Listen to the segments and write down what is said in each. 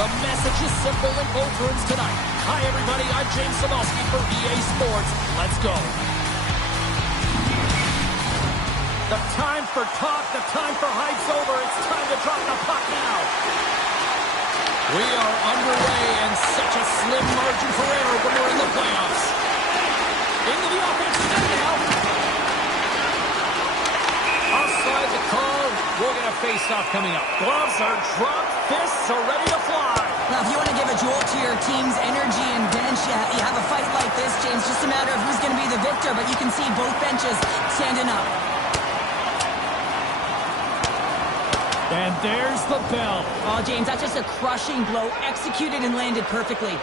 The message is simple in both rooms tonight. Hi, everybody. I'm James Cebulski for EA Sports. Let's go. The time for talk, the time for hype's over. It's time to drop the puck now. We are underway, and such a slim margin for error when we're in the playoffs. Into the offense now. Offside the call. We'll get a face-off coming up. Gloves are dropped. Fists are ready to fly. Now, if you want to give a jolt to your team's energy and bench, you have a fight like this, James. Just a matter of who's going to be the victor, but you can see both benches standing up. And there's the bell. Oh, James, that's just a crushing blow, executed and landed perfectly.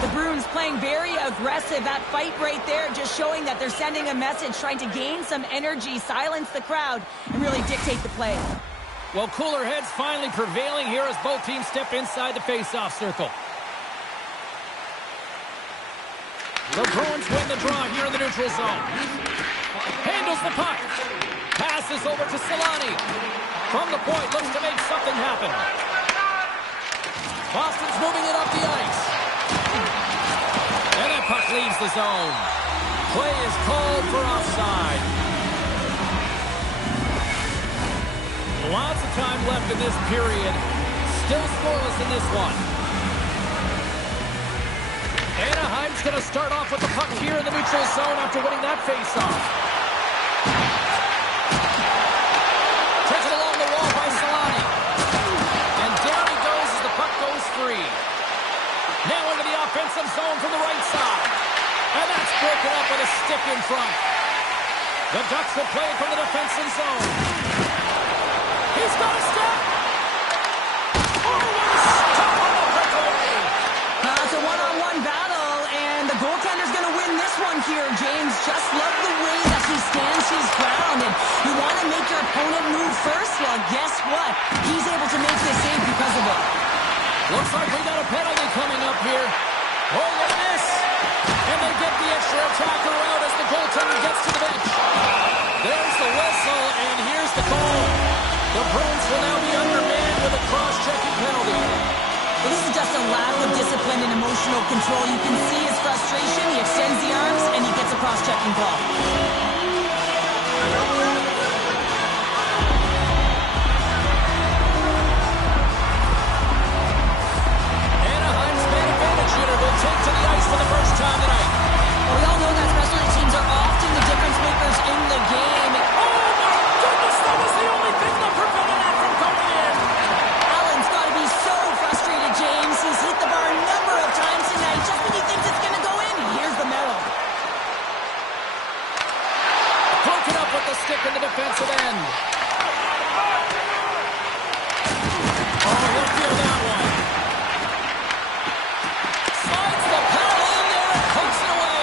The Bruins playing very aggressive. That fight right there just showing that they're sending a message, trying to gain some energy, silence the crowd, and really dictate the play. Well, cooler heads finally prevailing here as both teams step inside the face-off circle. The Bruins win the draw here in the neutral zone. Handles the puck. Passes over to Solani. From the point, looks to make something happen. Boston's moving it up the ice. And that puck leaves the zone. Play is called for offside. Lots of time left in this period. Still scoreless in this one. Anaheim's going to start off with the puck here in the neutral zone after winning that faceoff. Takes it along the wall by Solani. And down he goes as the puck goes free. Now into the offensive zone from the right side. And that's broken up with a stick in front. The Ducks will play it from the defensive zone. He's got a step. Oh, what a stop on the breakaway. It's a one-on-one battle, and the goaltender's going to win this one here, James. Just love the way that he stands his ground, and you want to make your opponent move first? Well, guess what? He's able to make this save because of it. Looks like we got a penalty coming up here. Oh, look at this. And they get the extra attacker out as the goaltender gets to the bench. There's the whistle, and here's the call. The Bruins will now be undermanned with a cross-checking penalty. Well, this is just a lack of discipline and emotional control. You can see his frustration. He extends the arms, and he gets a cross-checking call. Anaheim's man advantage unit will take to the ice for the first time tonight. Well, we all know that specialty teams are often the difference makers in the game. Oh, my goodness, that was the only thing that prevented that from going in. Allen's got to be so frustrated, James. He's hit the bar a number of times tonight. Just when he thinks it's going to go in, here's the medal. Broken up with the stick in the defensive end. Oh, he'll feel that one. Slides the paddle in there and pokes it away.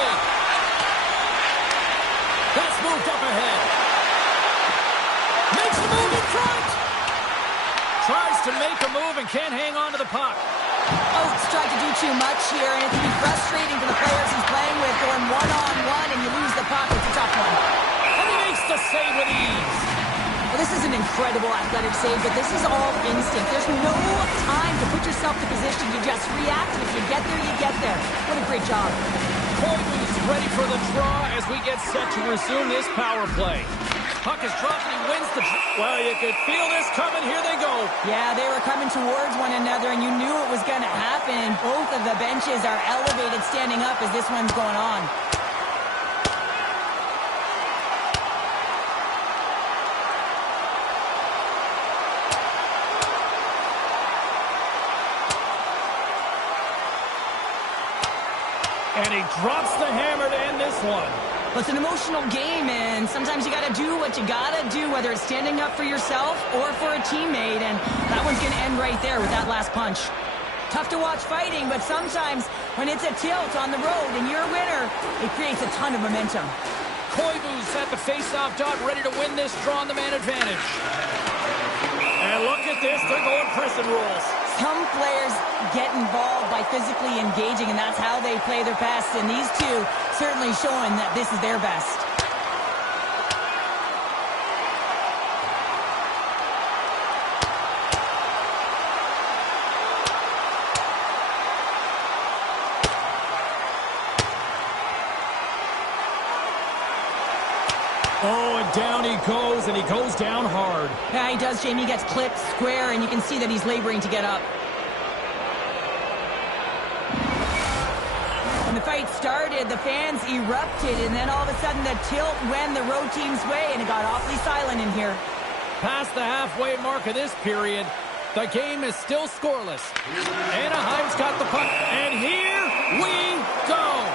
That's moved up ahead. Makes a move in front. Tries to make a move and can't hang on to the puck. Oates tried to do too much here, and it can be frustrating for the players he's playing with, going one-on-one, and you lose the puck. It's a tough one. And he makes the save with ease. Well, this is an incredible athletic save, but this is all instinct. There's no time to put yourself in position. You just react, and if you get there, you get there. What a great job. Koivu's ready for the draw as we get set to resume this power play. Puck is dropped and he wins the... Well, you could feel this coming. Here they go. Yeah, they were coming towards one another, and you knew it was going to happen. Both of the benches are elevated, standing up as this one's going on. And he drops the hammer to end this one. Well, it's an emotional game, and sometimes you got to do what you got to do, whether it's standing up for yourself or for a teammate, and that one's going to end right there with that last punch. Tough to watch fighting, but sometimes when it's a tilt on the road and you're a winner, it creates a ton of momentum. Koivu's at the face-off dot, ready to win this draw on the man advantage. And look at this, they're going prison rules. Some players get involved by physically engaging, and that's how they play their best. And these two certainly showing that this is their best. Down he goes, and he goes down hard. Yeah, he does, Jamie. He gets clipped square, and you can see that he's laboring to get up. When the fight started, the fans erupted, and then all of a sudden the tilt went the road team's way, and it got awfully silent in here. Past the halfway mark of this period, the game is still scoreless. Anaheim's got the puck, and here we go.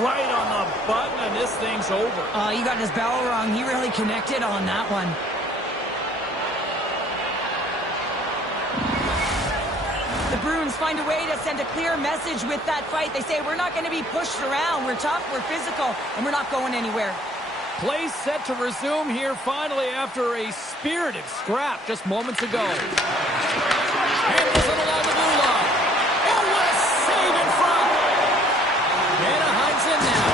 Right on the button, and this thing's over. He got his bell rung. He really connected on that one. The Bruins find a way to send a clear message with that fight. They say, we're not going to be pushed around. We're tough, we're physical, and we're not going anywhere. Play set to resume here finally after a spirited scrap just moments ago. Handles it along the blue line. Oh, what a save in front! Anaheim's in now.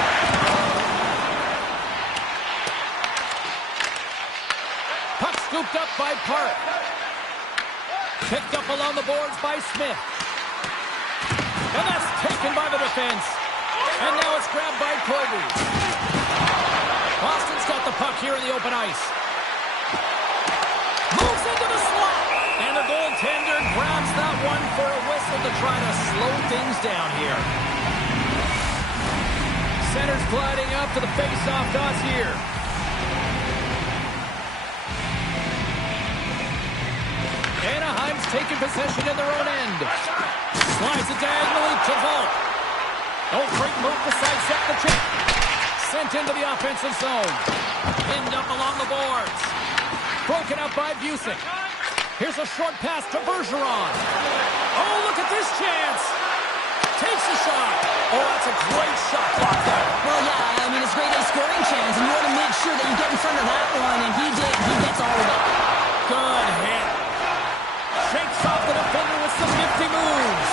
Puck scooped up by Park. Picked up along the boards by Smith. And that's taken by the defense. And now it's grabbed by Colby. Boston's got the puck here in the open ice. Moves into the slot. And the goaltender grabs that one for a whistle to try to slow things down here. Center's gliding up to the face-off dots here. Anaheim's taking possession in their own end. Slides it diagonally to Volk. Oh, great move to sidestep the check. Sent into the offensive zone. Pinned up along the boards. Broken up by Busick. Here's a short pass to Bergeron. Oh, look at this chance. Takes the shot. Oh, that's a great shot blocked out. Well, yeah, I mean, it's great a scoring chance, and you want to make sure that you get in front of that one, and he did. He gets all of it. Good hit. Shakes off the defender with some nifty moves.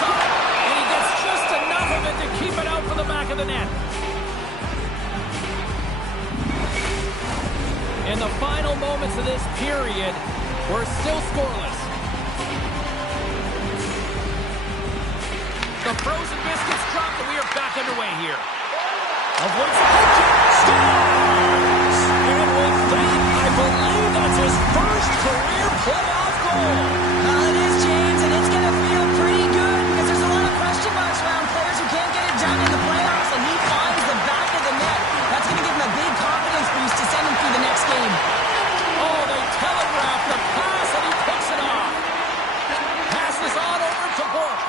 Shot, and he gets just enough of it to keep it out for the back of the net. In the final moments of this period, we're still scoreless. The frozen biscuits dropped, and we are back underway here. Avoids the scores! And with that, I believe that's his first career playoff goal. Well, it is, James, and it's going to feel pretty good because there's a lot of question marks around players who can't get it done in the playoffs, and he finds the back of the net. That's going to give him a big confidence boost to send him through the next game. Oh, they telegraph the pass, and he picks it off. Passes on over to Bork.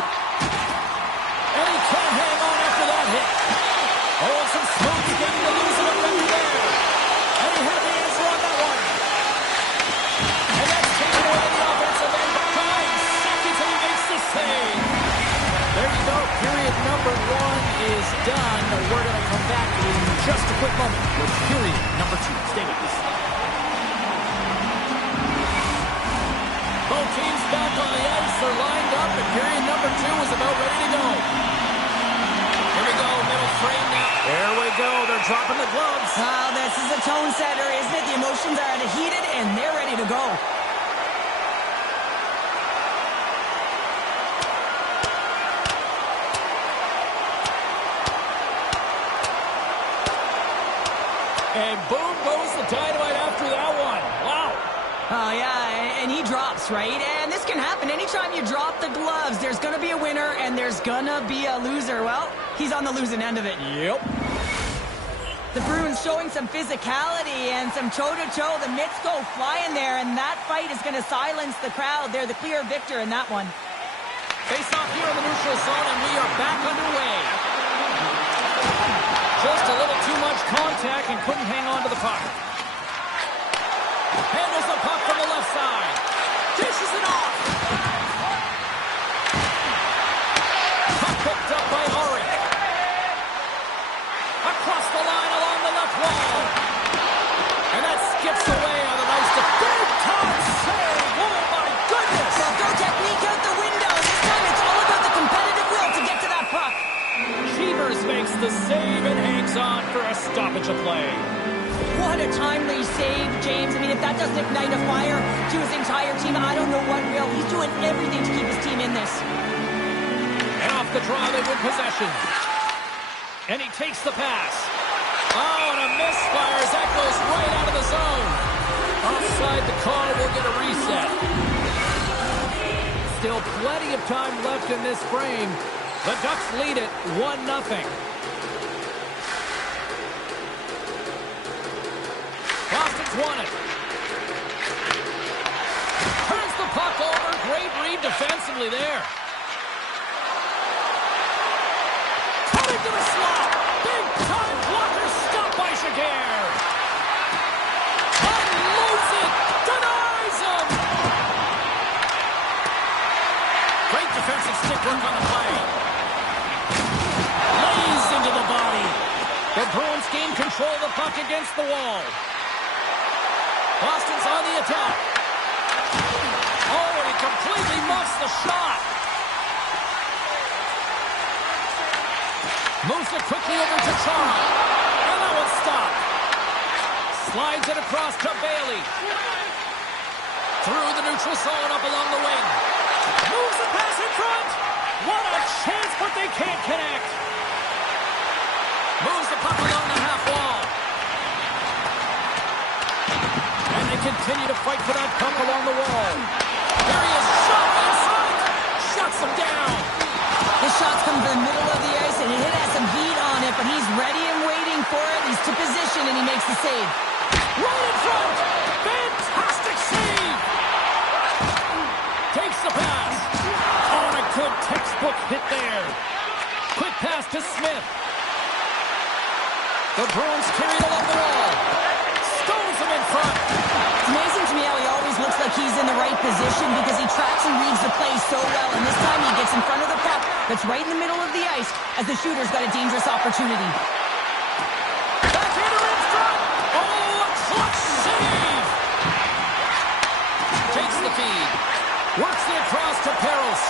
And he can't hang on after that hit. Oh, some smooth getting to lose it up under there. And he had the answer on that one. And that's taken away the offensive end. 5 seconds and he makes the save. There you go. Period number 1 is done. We're going to come back in just a quick moment with period number 2. Stay with us. Both teams back on the ice. They're lined up, and period number 2 is about ready to go. Here we go, middle frame now. There we go. They're dropping the gloves. Wow, this is a tone setter, isn't it? The emotions are heated, and they're ready to go. And boom goes the dynamite after that one. Wow. Oh, yeah, and he drops, right? And this can happen. Anytime you drop the gloves, there's going to be a winner and there's going to be a loser. Well, he's on the losing end of it. Yep. The Bruins showing some physicality and some toe-to-toe. The mitts go flying there, and that fight is going to silence the crowd. They're the clear victor in that one. Face off here in the neutral zone, and we are back underway. Just a little too much contact and couldn't hang on to the puck. Handles the puck from the left side. Dishes it off. Puck picked up by Ari. Across the line along the left wall. And that skips away on a nice big time save. Oh my goodness. Well, go technique out the window. This time it's all about the competitive will to get to that puck. Cheevers makes the save. stoppage of play. What a timely save, James. I mean, if that doesn't ignite a fire to his entire team, I don't know what will. He's doing everything to keep his team in this. And off the draw, they win possession. And he takes the pass. Oh, and a misfires. That goes right out of the zone. Offside the call. We'll get a reset. Still plenty of time left in this frame. The Ducks lead it 1-0. Boston's won it. Turns the puck over. Great read defensively there. Coming to the slot. Big time blocker stopped by Shagir. Unloads it. Denies him. Great defensive stick work on the play. Lays into the body. The Bruins gain control of the puck against the wall. Boston's on the attack. Oh, and he completely muffs the shot. Moves it quickly over to Chara. And that one's stopped. Slides it across to Bailey. Through the neutral zone up along the wing. Moves the pass in front. What a chance, but they can't connect. Moves the puck along the half wall. And they continue to fight for that puck along the wall. There he is, shot inside. Shuts him down. The shots come to the middle of the ice, and it has some heat on it, but he's ready and waiting for it. He's to position, and he makes the save. Right in front. Fantastic save. Takes the pass. Oh, and a good textbook hit there. Quick pass to Smith. The Bruins carry it along the wall. Stones him in front. It's amazing to me how he always looks like he's in the right position because he tracks and reads the play so well, and this time he gets in front of the puck that's right in the middle of the ice as the shooter's got a dangerous opportunity. Backhander in front. Oh, a clutch save. Takes the feed. Works it across to Peros.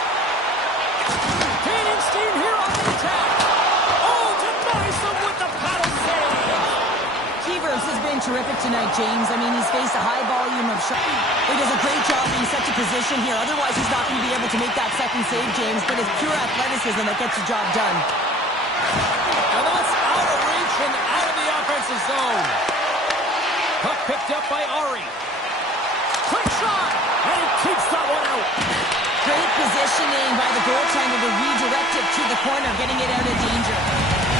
Gaining steam here on the attack. Oh, denies them with the paddle save. Keevers has been terrific tonight, James. I mean, he's faced a high volume of shots. He does a great job in such a position here. Otherwise, he's not going to be able to make that second save, James. But it's pure athleticism that gets the job done. And that's out of reach and out of the offensive zone. Puck picked up by Ari. Quick shot, and he keeps that one out. Great positioning by the goaltender to redirect it to the corner, getting it out of danger.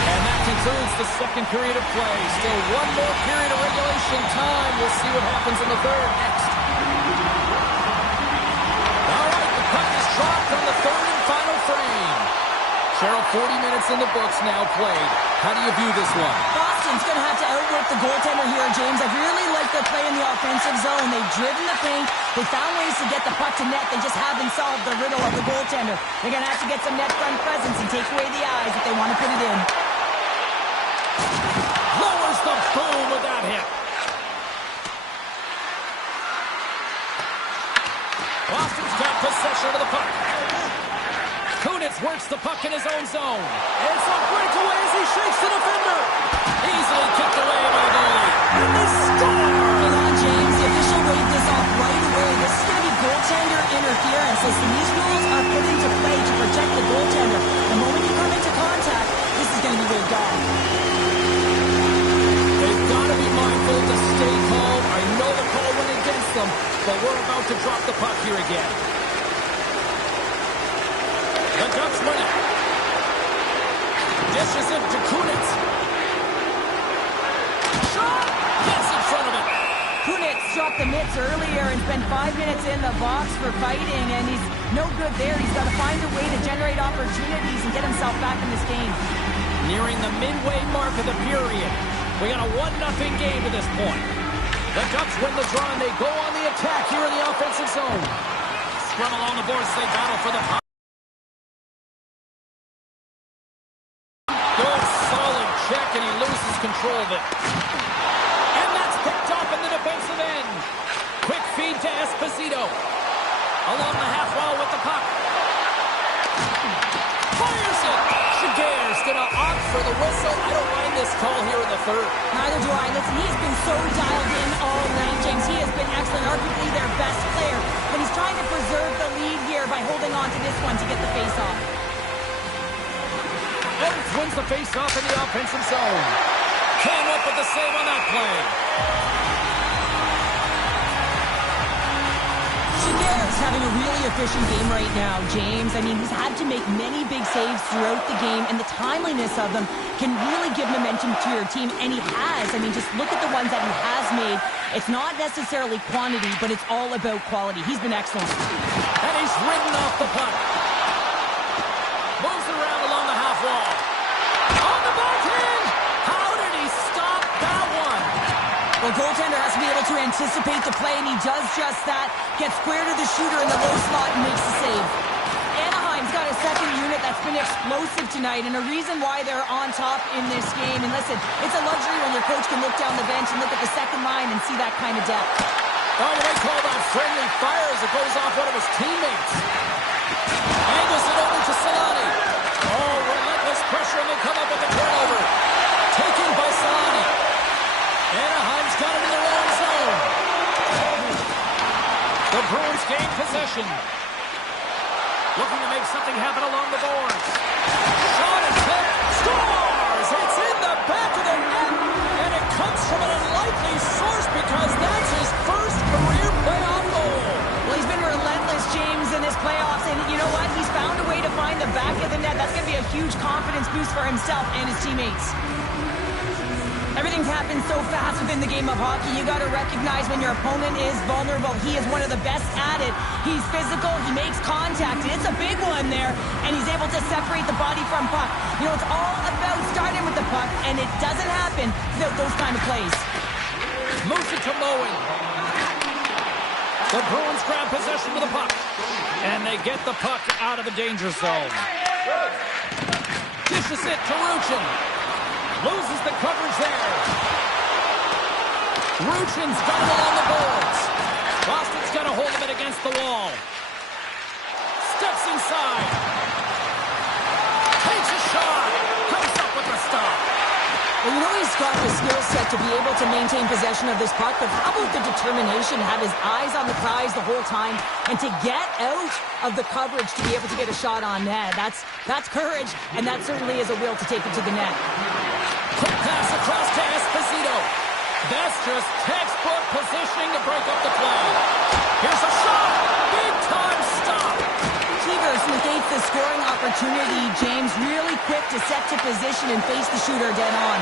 And that concludes the second period of play. Still one more period of regulation time. We'll see what happens in the third next. All right, the puck is dropped on the third and final frame. Cheryl, 40 minutes in the books now played. How do you view this one? Boston's going to have to outwork the goaltender here, James. I really like their play in the offensive zone. They've driven the paint. They found ways to get the puck to net. They just haven't solved the riddle of the goaltender. They're going to have to get some net front presence and take away the eyes if they want to put it in. Lowers the boom with that hit. Boston's got possession of the puck. Kunitz works the puck in his own zone. It's a breakaway as he shakes the defender. Easily kicked away by the goalie. And they score! Hang on, James. The official waved this off right away. This is going to be goaltender interference. Listen, these rules are put into play to protect the goaltender. The moment you come into contact, this is going to be waved off. They've got to be mindful to stay calm. I know the call went against them, but we're about to drop the puck here again. The Ducks win it. Dishes it to Kunitz. Shot! Gets in front of it. Kunitz dropped the mitts earlier and spent 5 minutes in the box for fighting, and he's no good there. He's got to find a way to generate opportunities and get himself back in this game. Nearing the midway mark of the period. We got a 1-0 game to this point. The Ducks win the draw, and they go on the attack here in the offensive zone. Scrum along the boards, they battle for the puck. Good, solid check, and he loses control of it. And that's picked up in the defensive end. Quick feed to Esposito. Along the half wall with the puck. Fires it. Shagir going to opt for the whistle. I don't mind this call here in the third. Neither do I. Listen, he's been so dialed in all night, James. He has been excellent, arguably their best player. But he's trying to preserve the lead here by holding on to this one to get the face-off. Oates wins the face-off in the offensive zone. Came up with the save on that play. He's having a really efficient game right now, James. I mean, he's had to make many big saves throughout the game, and the timeliness of them can really give momentum to your team, and he has. I mean, just look at the ones that he has made. It's not necessarily quantity, but it's all about quality. He's been excellent. And he's ridden off the puck. Moves it around along the half wall. On the backhand! How did he stop that one? Well, goaltender has to be able to anticipate the play, and he does just that. Gets square to the shooter in the low slot and makes the save. Anaheim's got a second unit that's been explosive tonight, and a reason why they're on top in this game. And listen, it's a luxury when your coach can look down the bench and look at the second line and see that kind of depth. Oh, you may call that friendly fire as it goes off one of his teammates. Angles it over to Solani. Oh, relentless pressure, and they come up with the turnover. Taken by Solani. Anaheim's got it in their own zone. The Bruins gain possession. Looking to make something happen along the boards. Shot and hit. Scores! It's in the back of the net. And it comes from an unlikely source because that's his first career playoff goal. Well, he's been relentless, James, in his playoffs. And you know what? He's found a way to find the back of the net. That's going to be a huge confidence boost for himself and his teammates. Everything's happened so fast within the game of hockey. You got to recognize when your opponent is vulnerable. He is one of the best at it. He's physical. He makes contact. And it's a big one there. And he's able to separate the body from puck. You know, it's all about starting with the puck. And it doesn't happen without those kind of plays. Moves it to Moen. The Bruins grab possession with the puck. And they get the puck out of the danger zone. Dishes it to Ruchin. Loses the coverage there. Ruchin's got it along the boards. Boston's got a hold of it against the wall. Steps inside. Takes a shot. Comes up with the stop. Well, you know he's got the skill set to be able to maintain possession of this puck, but how about the determination to have his eyes on the prize the whole time and to get out of the coverage to be able to get a shot on net? That's courage, and that certainly is a will to take it to the net. Quick pass across to Esposito. That's just textbook positioning to break up the play. Here's a shot. Big time stop. Cheevers negates the scoring opportunity. James really quick to set to position and face the shooter dead on.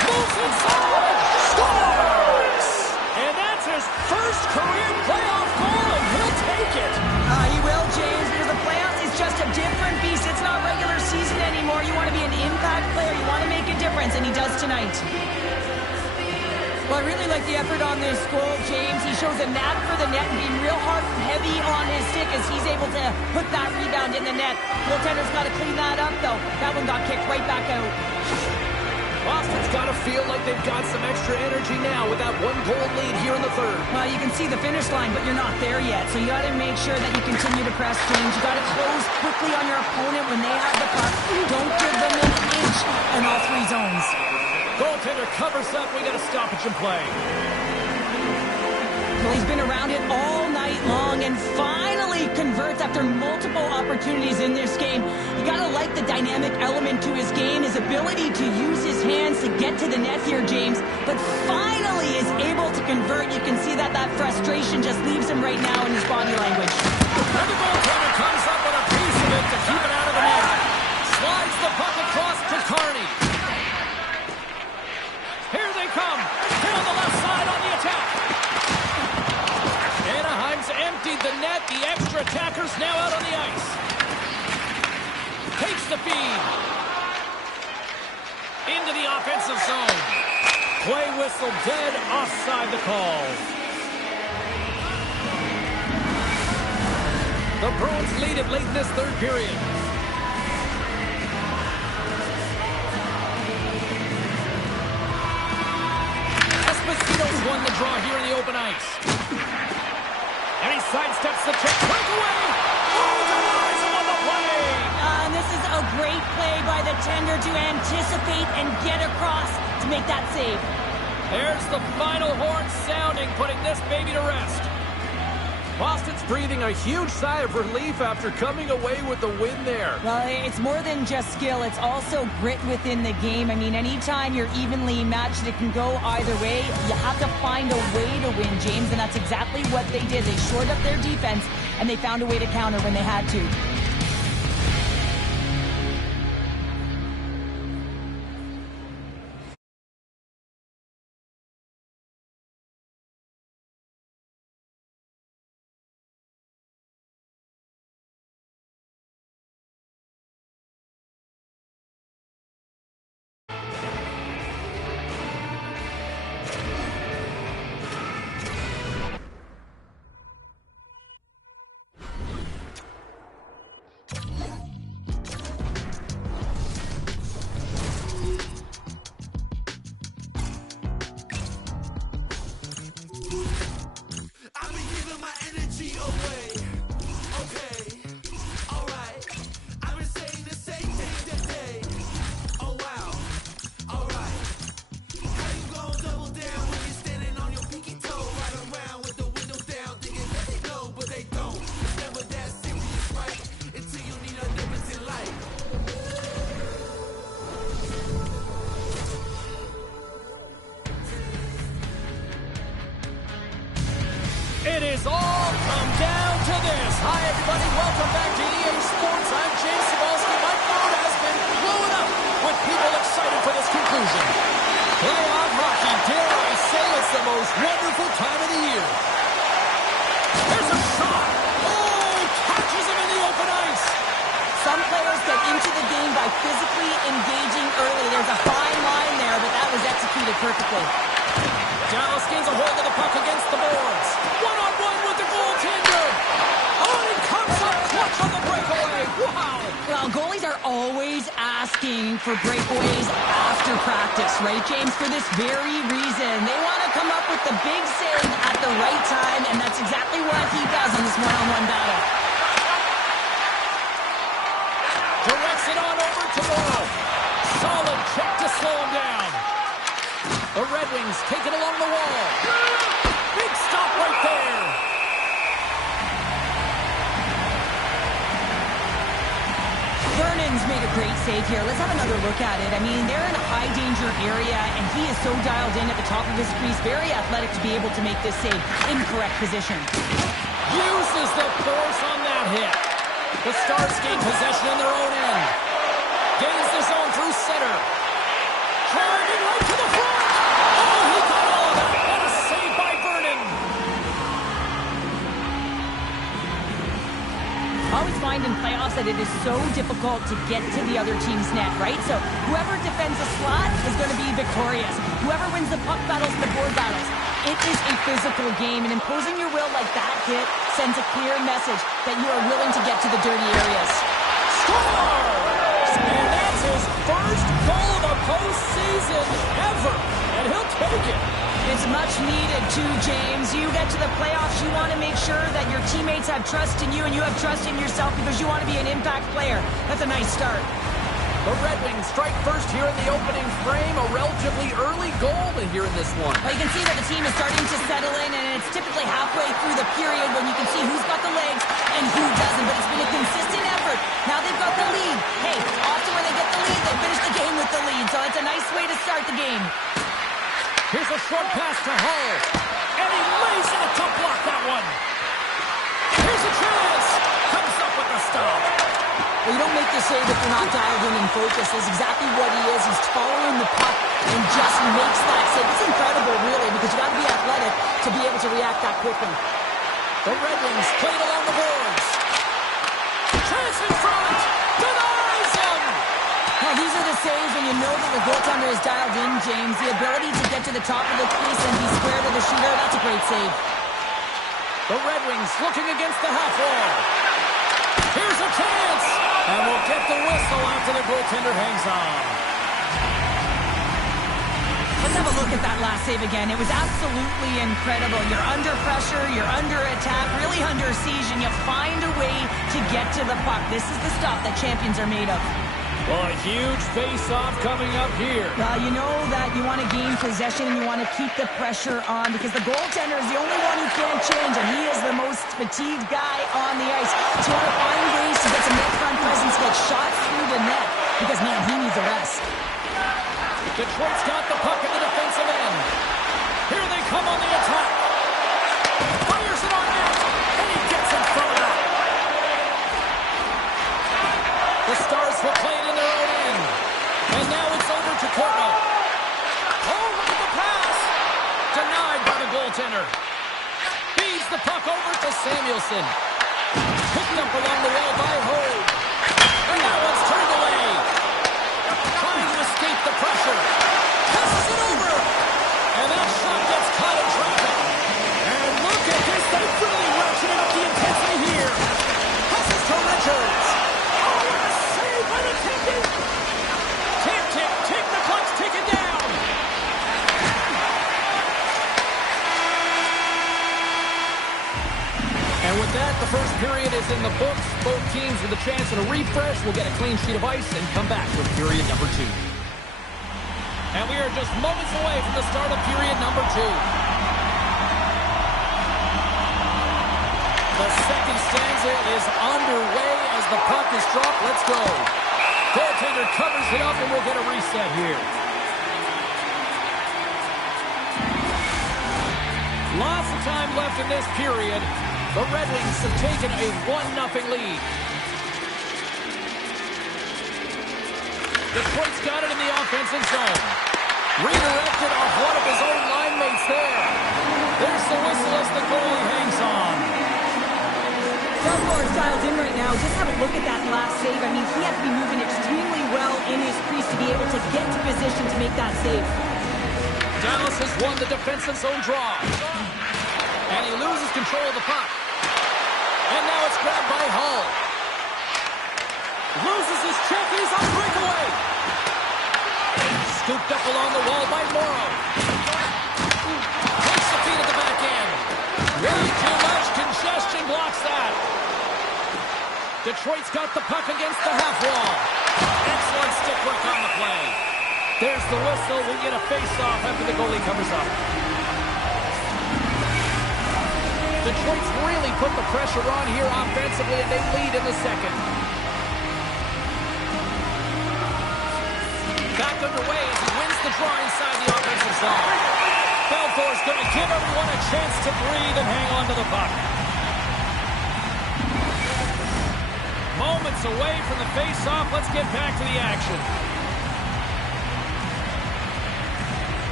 Moves inside. Scores! And that's his first career playoff goal, and he'll take it. He will, James, because the playoffs is just a different beast. It's not regular season anymore. You want to be an impact player. You want to make a difference, and he does tonight. Well, I really like the effort on this goal, James. He shows a knack for the net and being real hard and heavy on his stick as he's able to put that rebound in the net. Goaltender's got to clean that up, though. That one got kicked right back out. Boston's got to feel like they've got some extra energy now with that one-goal lead here in the third. Well, you can see the finish line, but you're not there yet. So you got to make sure that you continue to press, James. You got to close quickly on your opponent when they have the puck. Don't give them an inch in all three zones. Goaltender covers up. We got a stoppage in play. Well, he's been around it all night long and finally converts after multiple opportunities in this game. You got to like the dynamic element to his game, his ability to use his hands to get to the net here, James, but finally is able to convert. You can see that frustration just leaves him right now in his body language. And the goaltender comes up with a piece of it to keep it out of the net. Slides the puck across to Carney. Here they come. Here on the left side on the attack. Anaheim's emptied the net. The extra attacker's now out on the ice. Takes the feed. Into the offensive zone. Play whistle dead. Offside the call. The Bruins lead it late in this third period. Esposito's won the draw here in the open ice. And he sidesteps the check. Breakaway! Oh, denies him on the play! And this is goaltender to anticipate and get across to make that save. There's the final horn sounding, putting this baby to rest. Boston's breathing a huge sigh of relief after coming away with the win there. Well, it's more than just skill. It's also grit within the game. I mean, anytime you're evenly matched, it can go either way. You have to find a way to win, James, and that's exactly what they did. They shored up their defense, and they found a way to counter when they had to. It is all come down to this. Hi, everybody. Welcome back to EA Sports. I'm James Cebulski. My phone has been blowing up with people excited for this conclusion. Playoff hockey, dare I say, it's the most wonderful time of the year. There's a shot. Oh, catches him in the open ice. Some players get into the game by physically engaging early. There's a fine line there, but that was executed perfectly. Dallas gains a hold of the puck against the boards. One-on-one with the goaltender. Oh, he comes up clutch on the breakaway. Wow. Well, goalies are always asking for breakaways after practice, right, James? For this very reason. They want to come up with the big save at the right time, and that's exactly what he does in this one-on-one battle. Directs it on over to Morrow. Solid check to slow him down. The Red Wings take it along the wall. Big stop right there. Vernon's made a great save here. Let's have another look at it. I mean, they're in a high-danger area, and he is so dialed in at the top of his crease. Very athletic to be able to make this save. Incorrect position. Uses the force on that hit. The Stars gain possession in their own end. Gains the zone through center. Driving right to the front. Oh, he got all of that. What a save by Vernon. I always find in playoffs that it is so difficult to get to the other team's net, right? So whoever defends a slot is going to be victorious. Whoever wins the puck battles and the board battles. It is a physical game, and imposing your will like that hit sends a clear message that you are willing to get to the dirty areas. Scores! And that's his first goal of the postseason ever, and he'll take it. It's much needed too, James. You get to the playoffs, you want to make sure that your teammates have trust in you and you have trust in yourself because you want to be an impact player. That's a nice start. The Red Wings strike first here in the opening frame. A relatively early goal here in this one. Well, you can see that the team is starting to settle in, and it's typically halfway through the period when you can see who's got the legs and who doesn't. But it's been a consistent effort. Now they've got the lead. Hey, often when they get the lead, they finish the game with the lead. So it's a nice way to start the game. Here's a short pass to Hull. And he lays out to block that one. Here's a chance. Comes up with the stop. Well, you don't make the save if you're not dialed in and focused. That's exactly what he is. He's following the puck and just makes that save. It's incredible, really, because you got to be athletic to be able to react that quickly. The Red Wings played along the boards. Chance in front. Denies him. Now, these are the saves when you know that the goaltender is dialed in, James. The ability to get to the top of the crease and be square to the shooter, that's a great save. The Red Wings looking against the half wall. Here's a chance. And we'll get the whistle after the goaltender hangs on. Let's have a look at that last save again. It was absolutely incredible. You're under pressure, you're under attack, really under siege, and you find a way to get to the puck. This is the stuff that champions are made of. Well, a huge face-off coming up here. Well, you know that you want to gain possession and you want to keep the pressure on because the goaltender is the only one who can't change, and he is the most fatigued guy on the ice. So you want to find ways to get some net front presence, get shots through the net because, man, he needs a rest. Detroit's got the puck in the defensive end. Here they come on the attack. Fires it on net, and he gets in front of it. The Stars will play it in their own end. And now it's over to Corno. Oh, look at the pass. Denied by the goaltender. Feeds the puck over to Samuelson. Picked up along the wall by Hogue. And now it's turned away. Trying to escape the pressure. Passes it over. And that shot gets caught in traffic. And look at this. They're really ratcheting up the intensity here. Passes to Richards. Tick, the clock's ticking down. And with that, the first period is in the books. Both teams with a chance at a refresh will get a clean sheet of ice and come back with period number 2. And we are just moments away from the start of period number 2. The second stanza is underway as the puck is dropped. Let's go. Goaltender covers it up, and we'll get a reset here. Lots of time left in this period. The Red Wings have taken a 1-0 lead. Detroit's got it in the offensive zone. Redirected off one of his own line mates there. There's the whistle as the goalie hangs on. Belfour's dialed in right now. Just have a look at that last save. I mean, he has to be moving extremely well in his crease to be able to get to position to make that save. Dallas has won the defensive zone draw. And he loses control of the puck. And now it's grabbed by Hull. Loses his check. He's on breakaway. Scooped up along the wall by Morrow. Takes the feed at the back end. Way too much congestion blocks that. Detroit's got the puck against the half wall. Excellent stick work on the play. There's the whistle. We get a face-off after the goalie covers up. Detroit's really put the pressure on here offensively, and they lead in the second. Back underway as he wins the draw inside the offensive zone. Belfour's going to give everyone a chance to breathe and hang on to the puck. Moments away from the face-off. Let's get back to the action.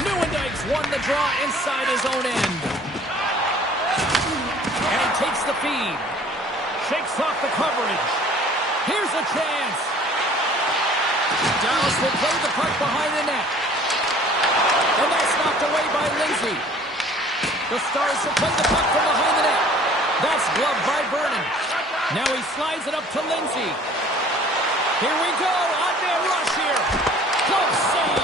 Nieuwendyke's won the draw inside his own end. And he takes the feed. Shakes off the coverage. Here's a chance. Dallas will play the puck behind the net. And that's knocked away by Lindsay. The Stars will play the puck from behind the net. That's gloved by Vernon. Now he slides it up to Lindsay. Here we go. On-man rush here. Glove save.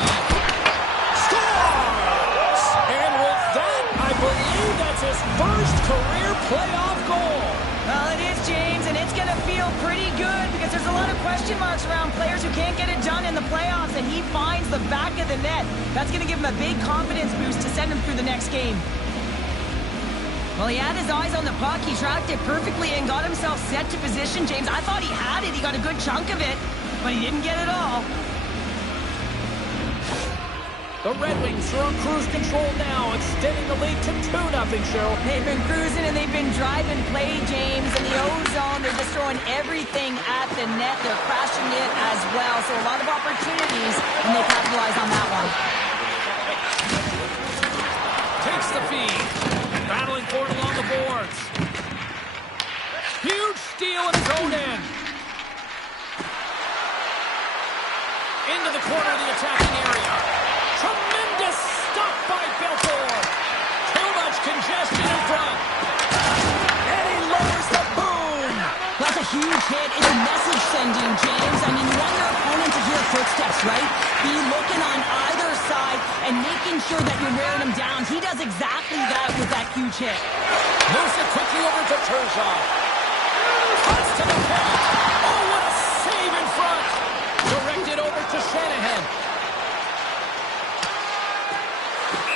Scores! And with that, I believe that's his first career playoff goal. Well, it is, James, and it's going to feel pretty good because there's a lot of question marks around players who can't get it done in the playoffs, and he finds the back of the net. That's going to give him a big confidence boost to send him through the next game. Well, he had his eyes on the puck. He tracked it perfectly and got himself set to position, James. I thought he had it. He got a good chunk of it, but he didn't get it all. The Red Wings are on cruise control now, extending the lead to 2-0, Cheryl. They've been cruising and they've been driving play, James. In the O-zone, they're just throwing everything at the net. They're crashing it as well. So a lot of opportunities, and they capitalize on that one. Takes the feed. Battling for it along the boards. Huge steal in his own end. Into the corner of the attacking area. Tremendous stop by Belfour. Too much congestion in front. And he lowers the boom. That's a huge hit. It's a message sending, James. I mean, you want your opponent to hear footsteps, right? Be looking on either side and making sure that you're wearing him down. He does exactly that with that huge hit. Moves it quickly over to Turgeon. Cuts to the paint. Oh, what a save in front. Directed over to Shanahan.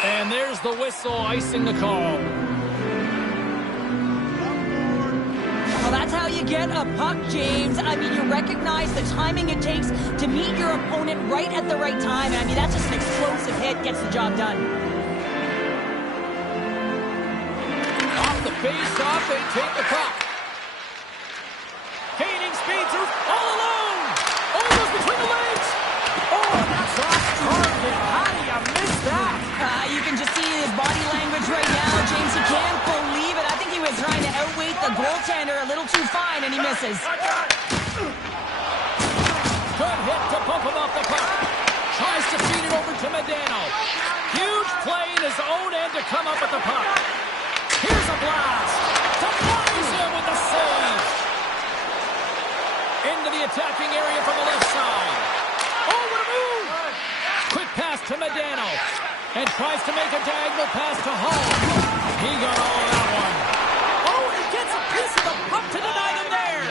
And there's the whistle, icing the call. Well, that's how you get a puck, James. I mean, you recognize the timing it takes to meet your opponent right at the right time. I mean, that's just an explosive hit, gets the job done. Off the face-off, they take the puck. Gaining speed through, all alone. Oh, goes between the legs. Oh, that's off target. How do you miss that? You can just see his body language right now, James. He can't believe it. I think he was trying to outweight the goaltender a little too fine, and he misses. Good hit to bump him off the puck. Tries to feed it over to Medano. Huge play in his own end to come up with the puck. Here's a blast. Denies him with the save. Into the attacking area from the left side. Oh, what a move. Quick pass to Medano. And tries to make a diagonal pass to Hall. He got all of that one. Oh, he gets a piece of the puck to deny them there.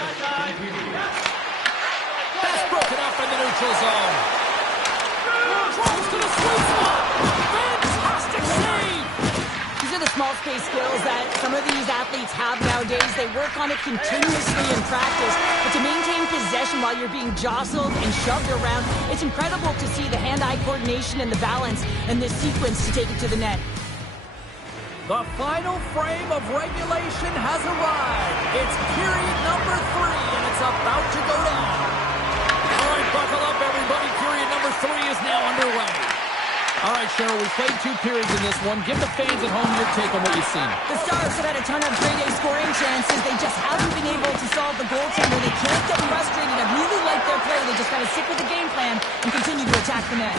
That's broken up in the neutral zone. Tries to the sweet spot. Fantastic save. These are the small space skills that some of these athletes have nowadays. They work on it continuously in practice. But to maintain possession while you're being jostled and shoved around, it's incredible to see the hand-eye coordination and the balance in this sequence to take it to the net. The final frame of regulation has arrived. It's period number 3, and it's about to go down. All right, buckle up, everybody. Period number 3 is now underway. All right, Cheryl, we played 2 periods in this one. Give the fans at home your take on what you've seen. The Stars have had a ton of grade A scoring chances. They just haven't been able to solve the goaltender. They can't get frustrated. I really like their play. They just got to stick with the game plan and continue to attack the net.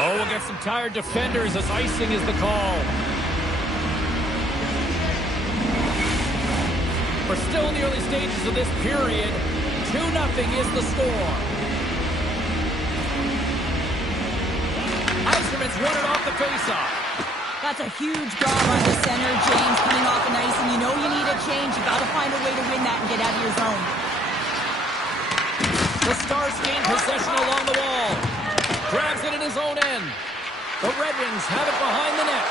Oh, we'll get some tired defenders as icing is the call. We're still in the early stages of this period. 2-0 is the score. Eiserman's won it off the faceoff. That's a huge job on the center, James, coming off an ice, and you know you need a change. You got to find a way to win that and get out of your zone. The Stars gain possession along the wall. Grabs it in his own end. The Red Wings have it behind the net.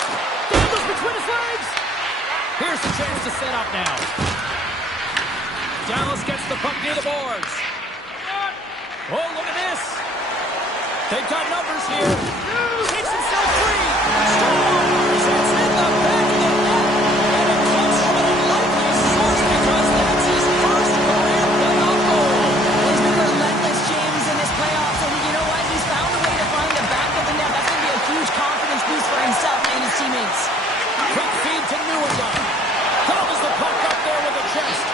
Dangles between his legs. Here's the chance to set up now. Dallas gets the puck near the boards. Oh, look at this. They've got numbers here. Takes himself free. Scores. It's in the back of the net. And it comes from an unlikely source because that's his first career playoff goal. He's been relentless, James, in this playoffs. And you know what? He's found a way to find the back of the net. That's going to be a huge confidence boost for himself and his teammates. Quick feed to Newendorf. Gobbles the puck up there with the chest.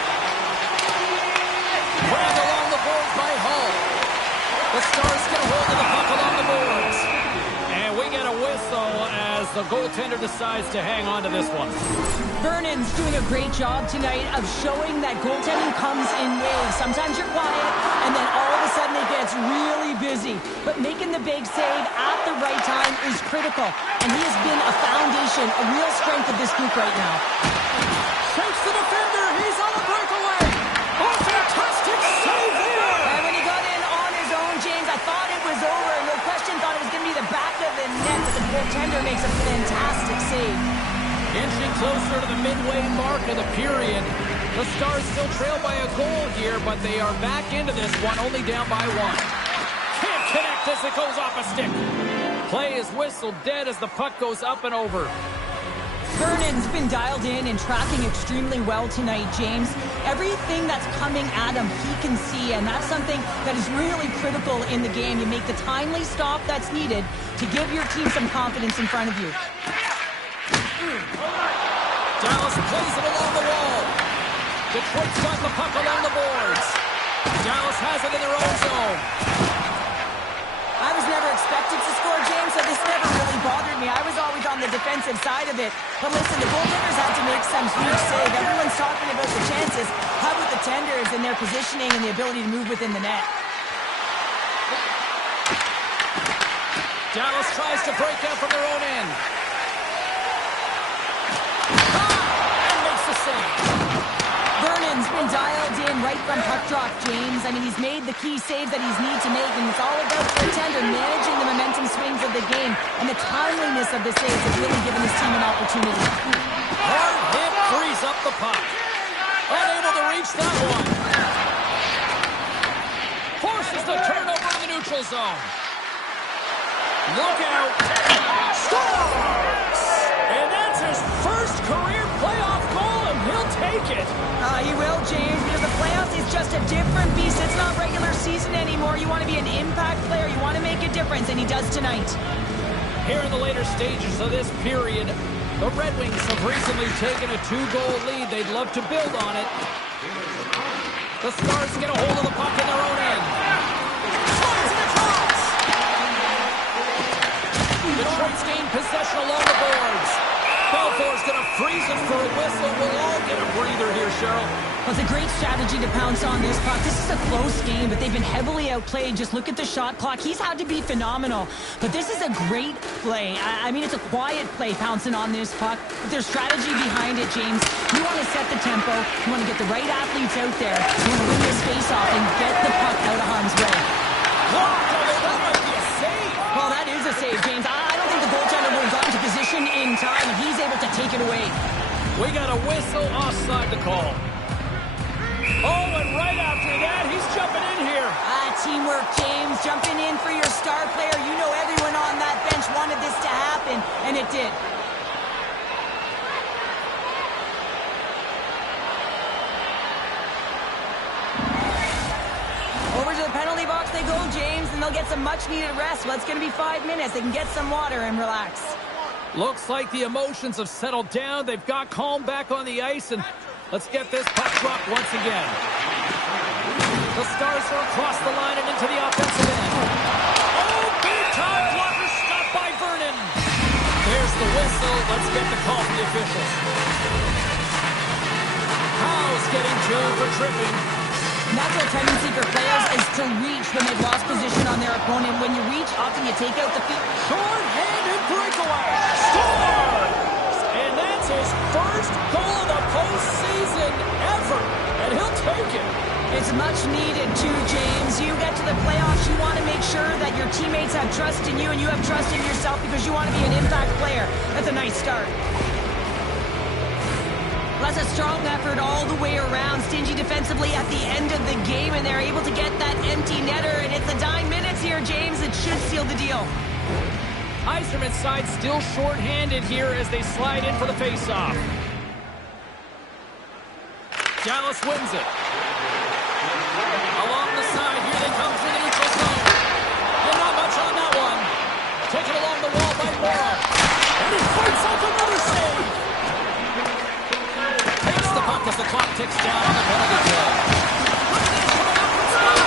Grabbed along the boards by Hull. The Stars get a hold of the puck along the boards. And we get a whistle as the goaltender decides to hang on to this one. Vernon's doing a great job tonight of showing that goaltending comes in waves. Sometimes you're quiet, and then all of a sudden it gets really busy. But making the big save at the right time is critical. And he has been a foundation, a real strength of this group right now. Shakes the defender. He's on a breakaway. Oh, fantastic save there. And when he got in on his own, James, I thought it was over. No question, thought it was going to be the back of the net, but the goaltender makes a fantastic save. Inching closer to the midway mark of the period. The Stars still trail by a goal here, but they are back into this one, only down by 1. Can't connect as it goes off a stick. Play is whistled dead as the puck goes up and over. Vernon's been dialed in and tracking extremely well tonight, James. Everything that's coming at him, he can see, and that's something that is really critical in the game. You make the timely stop that's needed to give your team some confidence in front of you. Dallas plays it along the wall. Detroit's got the puck along the boards. Dallas has it in their own zone. I was never expected to score, James, so this never really bothered me. I was always on the defensive side of it. But listen, the goaltenders had to make some huge save. Everyone's talking about the chances. How about the tenders and their positioning and the ability to move within the net? Dallas tries to break out from their own end. save. Vernon's been dialed in right from puck drop, James. I mean, he's made the key saves that he's need to make, and it's all about goaltender managing the momentum swings of the game, and the timeliness of the saves has really given his team an opportunity. Hard hit frees up the puck. Unable to reach that one. Forces the turnover in the neutral zone. Look out. Scores! And that's his first career playoff goal, and he'll take it. He will, James, because the playoffs is just a different beast. It's not regular season anymore. You want to be an impact player. You want to make a difference, and he does tonight. Here in the later stages of this period, the Red Wings have recently taken a 2-goal lead. They'd love to build on it. The Stars get a hold of the puck in their own end. Fires it across! Detroit's gained possession along the boards. Belfour's going to freeze it for a whistle. We'll all get a breather here, Cheryl. Well, it's a great strategy to pounce on this puck. This is a close game, but they've been heavily outplayed. Just look at the shot clock. He's had to be phenomenal. But this is a great play. I mean, it's a quiet play pouncing on this puck. But there's strategy behind it, James. You want to set the tempo. You want to get the right athletes out there. You want to win this face-off and get the puck out of harm's way. That might be a save. Well, that is a save, James. I don't think the goaltender would have gotten to position in time, and he's able to take it away. We got a whistle offside to call. Oh, and right after that, he's jumping in here. Teamwork, James. Jumping in for your star player. You know everyone on that bench wanted this to happen, and it did. Over to the penalty box they go, James, and they'll get some much-needed rest. Well, it's going to be 5 minutes. They can get some water and relax. Looks like the emotions have settled down. They've got calm back on the ice, and let's get this puck dropped once again. The Stars are across the line and into the offensive end. Oh, big-time blocker stopped by Vernon. There's the whistle. Let's get the call from the officials. Howe's getting two for tripping. Natural tendency for players is to reach when they've lost position on their opponent. When you reach, often you take out the field. Short-handed breakaway. Scores! And that's his first goal of the postseason ever. And he'll take it. It's much needed too, James. You get to the playoffs, you want to make sure that your teammates have trust in you and you have trust in yourself because you want to be an impact player. That's a nice start. Well, that's a strong effort all the way around. Stingy defensively at the end of the game, and they're able to get that empty netter. And it's the dying minutes here, James. It should seal the deal. Yzerman's side still short-handed here as they slide in for the face-off. Dallas wins it. Along the side, here they come through the neutral zone. And not much on that one. Taken along the wall by Morrow. And he fights off another save. Takes the puck as the clock ticks down on the penalty kill. Look at this from an upward spot.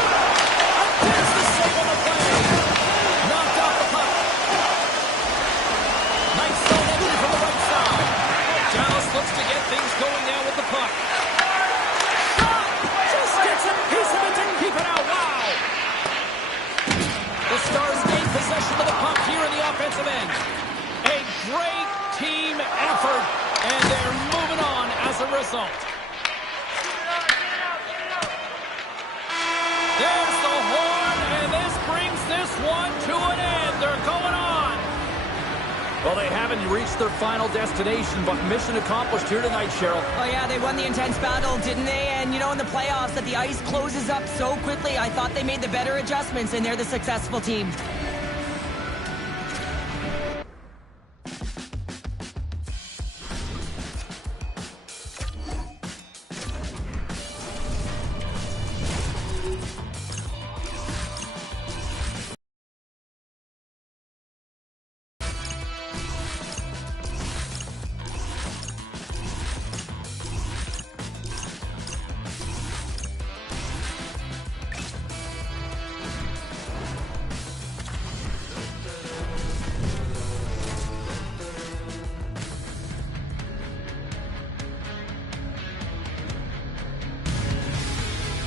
And there's the save on the play. Knocked off the puck. Nice zone entry from the right side. Dallas looks to get things going now with the puck. Gets a piece of it to keep it out. Wow! The Stars gain possession of the puck here in the offensive end. A great team effort, and they're moving on as a result. There's the horn, and this brings this one to an end. They're going on. Well, they haven't reached their final destination, but mission accomplished here tonight, Cheryl. Oh, yeah, they won the intense battle, didn't they? And, you know, in the playoffs, that the ice closes up so quickly, I thought they made the better adjustments, and they're the successful team.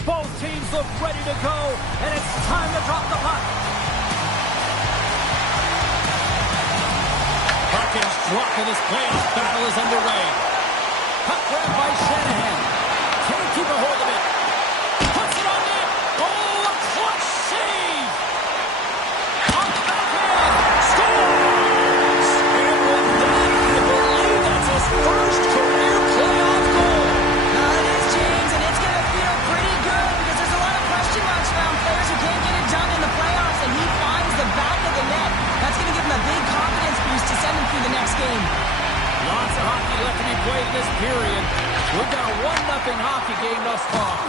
Both teams look ready to go, and it's time to drop the puck. Puck is dropped, and this playoff battle is underway. Puck grab by Shanahan. Can't keep a hold of it. Puts it on net. Oh, a clutch save. On the backhand. Scores! And with that, I believe that's his first career playoff goal. It is, James, and it's going to feel pretty good because there's a lot of question marks around players who can't get it done in the playoffs, and he finds the back of the net. That's going to give him a big confidence boost to send him through the next game. Lots of hockey left to be played in this period. We've got a 1-0 hockey game thus far.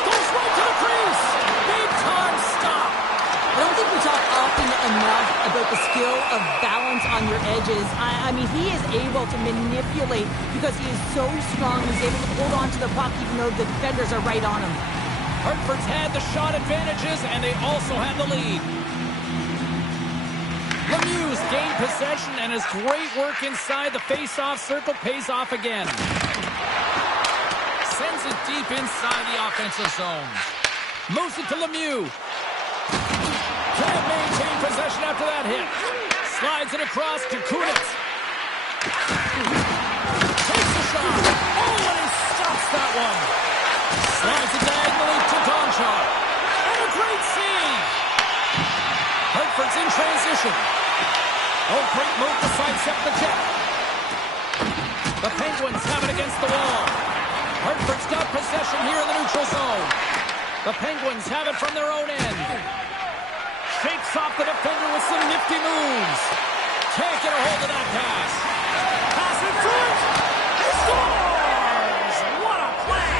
Goes right to the crease. Big time stop. I don't think we talk often enough about the skill of balance on your edges. I mean, he is able to manipulate because he is so strong. He's able to hold on to the puck even though the defenders are right on him. Hartford's had the shot advantages, and they also have the lead. Lemieux's gained possession, and his great work inside the face-off circle pays off again. Sends it deep inside the offensive zone. Moves it to Lemieux. Can't maintain possession after that hit. Slides it across to Kunitz. Takes the shot. Oh, and he stops that one. Slides it diagonally to Donchar. And a great save. Hartford's in transition. Oh, great move to sidestep the check. The Penguins have it against the wall. Hartford's got possession here in the neutral zone. The Penguins have it from their own end. Shakes off the defender with some nifty moves. Can't get a hold of that pass. Pass in front. He scores! What a play!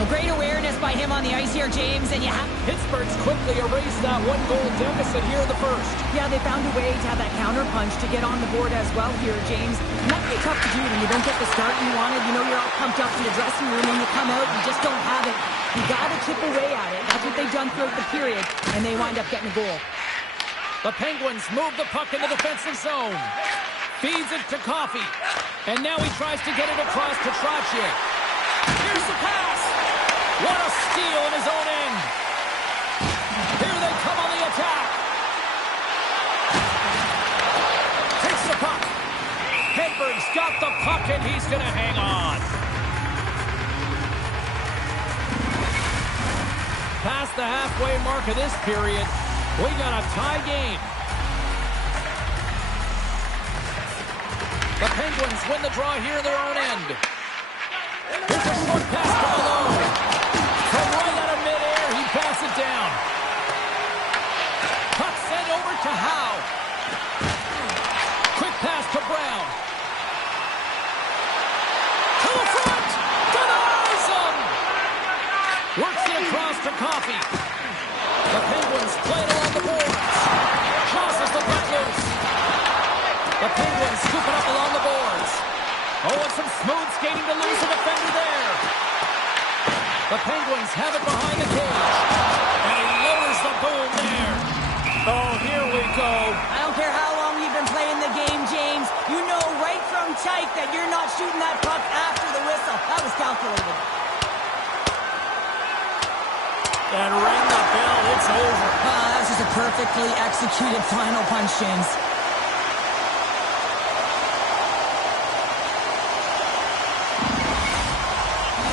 A great awareness by him on the ice here, James, and Pittsburgh's quickly erased that one-goal deficit here in the first. Yeah, they found a way to have that counter punch to get on the board as well here, James. And that can be tough to do when you don't get the start you wanted. You know, you're all pumped up in the dressing room and you come out and you just don't have it. You got to chip away at it. That's what they've done throughout the period, and they wind up getting a goal. The Penguins move the puck in the defensive zone. Feeds it to Coffey. And now he tries to get it across to Trottier. Here's the pass. What a steal in his own end. Here they come on the attack. Takes the puck. Hedberg's got the puck, and he's going to hang on. Past the halfway mark of this period, we got a tie game. The Penguins win the draw here in their own end. Here's a short pass to Malone. From right out of midair, he passes it down. Puck sent over to Howe. Quick pass to Brown. To the front. Denies him. Works it across to Coffey. The Penguins play it along the boards. Tosses the puck loose. The Penguins scoop it up along the boards. Oh, and some smooth skating to lose a defender there. The Penguins have it behind the cage. And he lowers the boom there. Oh, here we go. I don't care how long you've been playing the game, James. You know right from tight that you're not shooting that puck after the whistle. That was calculated. And ring the bell, it's over. That was just a perfectly executed final punch, James.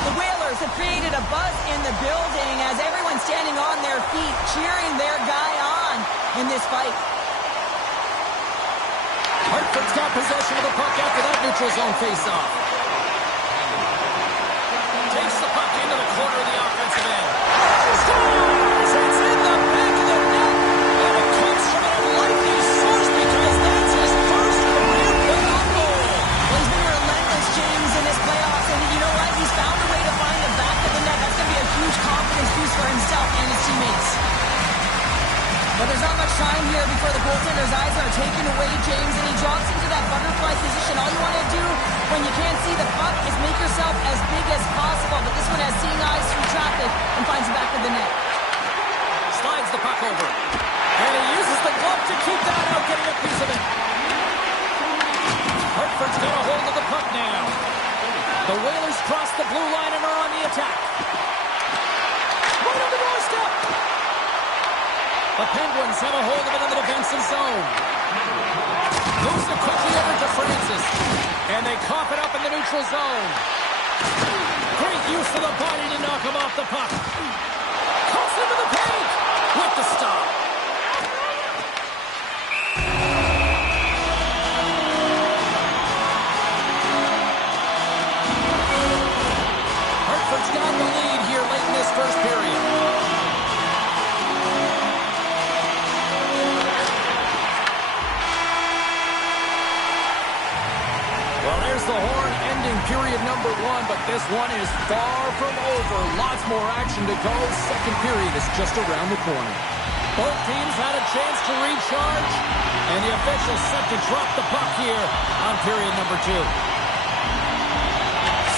The Whalers have created a buzz in the building as everyone's standing on their feet, cheering their guy on in this fight. Hartford's got possession of the puck after that neutral zone faceoff. Takes the puck into the corner of the offensive end. Scores! It's in the back of the net, and it comes from an unlikely source because that's his first career playoff goal. Well, he's been relentless, James, in this playoffs, and you know what? He's found a way to find the back of the net. That's going to be a huge confidence boost for himself and his teammates. But there's not much time here before the goaltender's eyes are taken away, James, and he drops into that butterfly position. All you want to do when you can't see the puck is make yourself as big as possible. But this one has seeing eyes through traffic and finds the back of the net. Slides the puck over. And he uses the glove to keep that out, getting a piece of it. Hartford's got a hold of the puck now. The Whalers cross the blue line and are on the attack. Right on the doorstep. The Penguins have a hold of it in the defensive zone. Moves the cookie over to Francis. And they cough it up in the neutral zone. Great use of the body to knock him off the puck. Comes into the paint with the stop. Hartford's got the lead here late in this first period. Well, there's the horn ending period number 1, but this one is far from over. Lots more action to go. Second period is just around the corner. Both teams had a chance to recharge, and the officials set to drop the puck here on period number 2.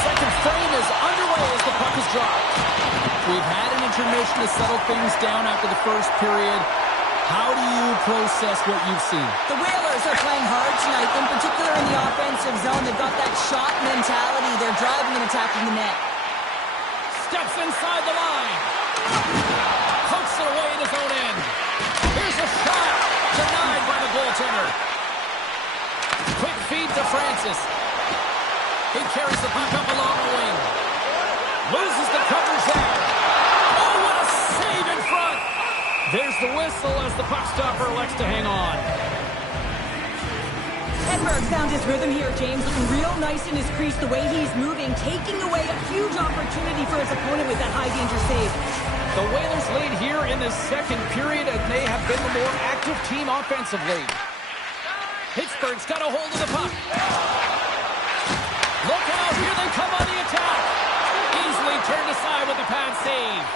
Second frame is underway as the puck is dropped. We've had an intermission to settle things down after the first period. How do you process what you've seen? The Whalers are playing hard tonight, in particular in the offensive zone. They've got that shot mentality. They're driving and attacking the net. Steps inside the line. Pokes it away in his own end. Here's a shot. Denied by the goaltender. Quick feed to Francis. He carries the puck up along the wing. Loses the coverage there. Oh, what a save in front. There's the whistle as the puck stopper elects to hang on. Hedberg found his rhythm here, James. Looking real nice in his crease, the way he's moving, taking away a huge opportunity for his opponent with that high-danger save. The Whalers lead here in the second period, and they have been the more active team offensively. Pittsburgh's got a hold of the puck. Look out, here they come on the attack. Easily turned aside with a pad save.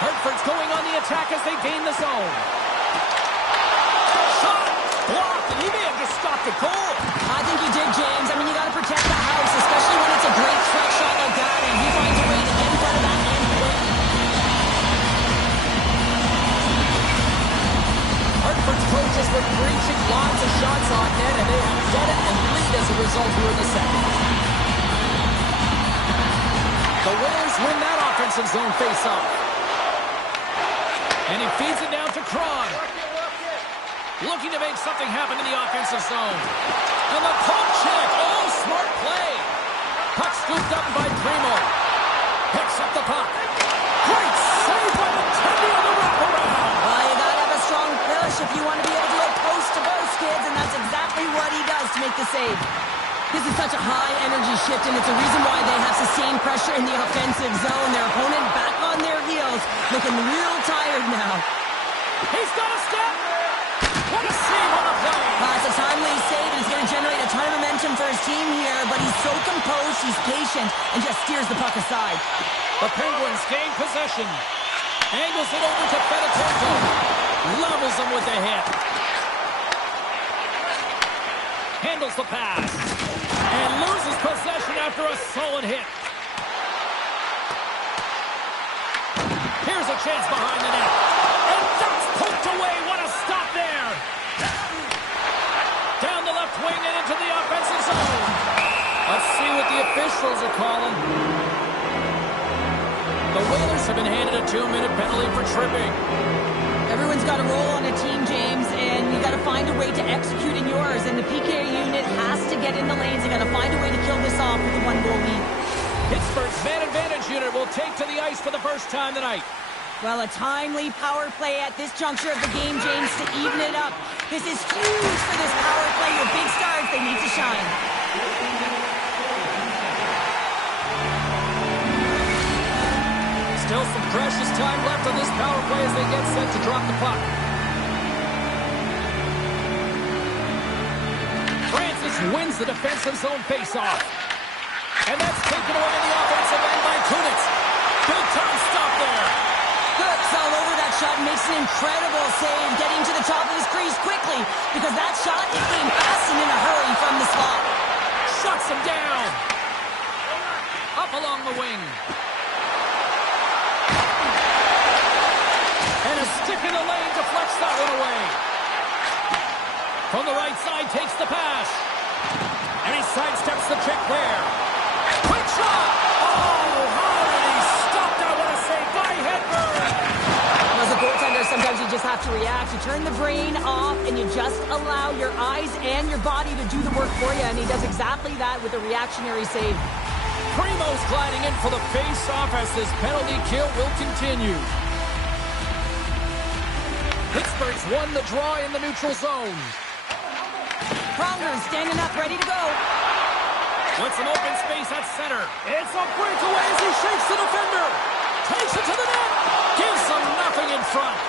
Hartford's going on the attack as they gain the zone. Shot! Blocked! And he may have just stopped a goal. I think he did, James. I mean, you got to protect the house, especially when it's a great strike shot like that, and he finds a way to get in front of that and win. Hartford's coaches were breaching lots of shots on net, and they have done it and lead as a result here in the second. The Whalers win that offensive zone face-off. And he feeds it down to Cron. Looking to make something happen in the offensive zone. And the poke check. Oh, smart play. Puck scooped up by Primo. Picks up the puck. Great save by the Teddy on the wraparound. Well, you got to have a strong push if you want to be able to go post-to-post, kids, and that's exactly what he does to make the save. This is such a high-energy shift, and it's a reason why they have sustained pressure in the offensive zone. Their opponent back on their heels, looking real tired now. He's got a step. What a save on a play. It's a timely save, and it's going to generate a ton of momentum for his team here, but he's so composed, he's patient, and just steers the puck aside. The Penguins gain possession. Angles it over to Fedottenko. Levels him with a hit. Handles the pass. And loses possession after a solid hit. Here's a chance behind the net. And that's poked away. What a stop there. Down the left wing and into the offensive zone. Let's see what the officials are calling. The Whalers have been handed a 2-minute penalty for tripping. Everyone's got a role on a team, James, and you got to find a way to execute in yours. And the PK unit has to get in the lanes. They got to find a way to kill this off with a 1-goal lead. Pittsburgh's man advantage unit will take to the ice for the first time tonight. Well, a timely power play at this juncture of the game, James, to even it up. This is huge for this power play. Your big stars, they need to shine. Still some precious time left on this power play as they get set to drop the puck. Francis wins the defensive zone faceoff. And that's taken away in the offensive end by Kunitz. Big time stop there. Cooks all over that shot and makes an incredible save, getting to the top of his crease quickly, because that shot, it came fast and in a hurry from the slot. Shuts him down. Up along the wing. And a stick in the lane deflects that one away. From the right side, takes the pass. And he sidesteps the check there. Quick shot! Oh, how did he stop that? What a save by Hedberg! As a have to react. You turn the brain off, and you just allow your eyes and your body to do the work for you, and he does exactly that with a reactionary save. Primo's gliding in for the face-off as this penalty kill will continue. Pittsburgh's won the draw in the neutral zone. Pronger standing up, ready to go. With some open space at center. It's a breakaway as he shakes the defender. Takes it to the net. Gives them nothing in front.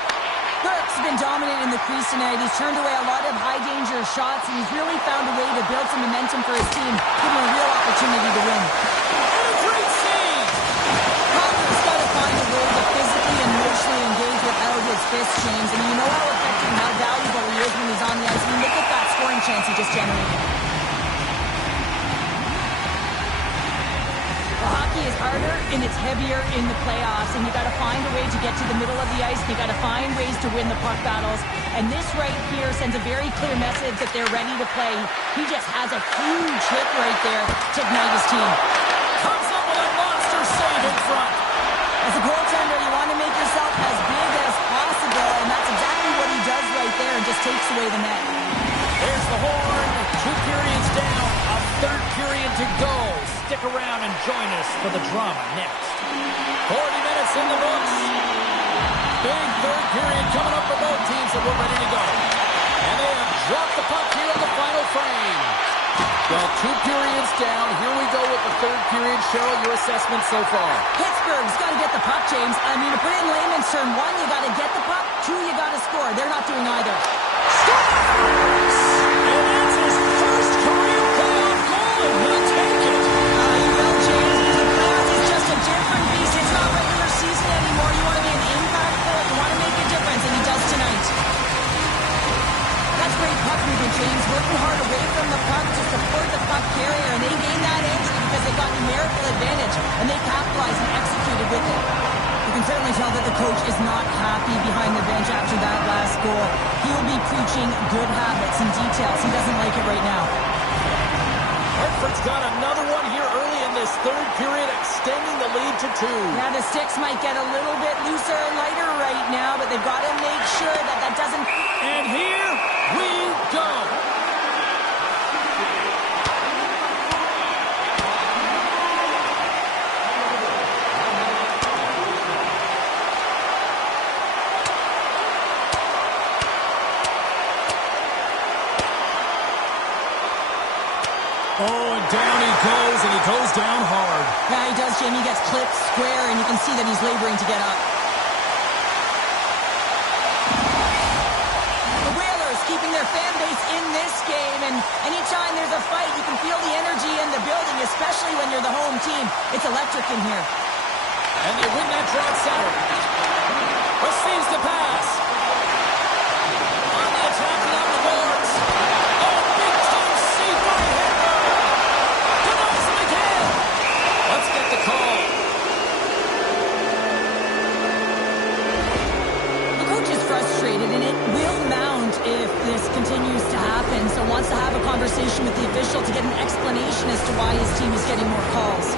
Burke's been dominant in the crease tonight. He's turned away a lot of high-danger shots, and he's really found a way to build some momentum for his team, giving him a real opportunity to win. And a great save! Connor's got to find a way to physically and emotionally engage without his fist, James. I mean, you know how effective and how valuable he is when he's on the ice. I mean, look at that scoring chance he just generated. Hockey is harder and it's heavier in the playoffs, and you got to find a way to get to the middle of the ice. You got to find ways to win the puck battles, and this right here sends a very clear message that they're ready to play. He just has a huge hit right there to ignite his team. Comes up with a monster save in front. As a goaltender, you want to make yourself as big as possible, and that's exactly what he does right there, and just takes away the net. There's the horn. 2 periods down. A third period to go. Stick around and join us for the drama next. 40 minutes in the books. Big third period coming up for both teams, and we're ready to go. And they have dropped the puck here in the final frame. Well, 2 periods down. Here we go with the third period. Cheryl, your assessment so far? Pittsburgh's got to get the puck, James. I mean, to put it in layman's term, 1, you got to get the puck. 2, you got to score. They're not doing either. Scores! And that's his first career playoff goal, and he'll take it. You will, James. The playoffs is just a different beast. It's not regular season anymore. You want to be an impact player. You want to make a difference, and he does tonight. That's great puck movement, James. Working hard away from the puck to support the puck carrier, and they gained that entry because they got numerical advantage, and they capitalized and executed with it. You can certainly tell that the coach is not happy behind the bench after that last goal. He'll be preaching good habits and details. He doesn't like it right now. Hartford's got another one here early in this third period, extending the lead to 2. Yeah, the sticks might get a little bit looser and lighter right now, but they've got to make sure that that doesn't... And here we go. Oh, and down he goes, and he goes down hard. Yeah, he does, Jamie. He gets clipped square, and you can see that he's laboring to get up. The Whalers keeping their fan base in this game, and anytime there's a fight, you can feel the energy in the building, especially when you're the home team. It's electric in here. And they win that draw at center. Receives the pass. On the attack along the boards. Oh, big-time save by Henry. Denies him again. Let's get the call. The coach is frustrated, and it will mount if this continues to happen, so wants to have a conversation with the official to get an explanation as to why his team is getting more calls.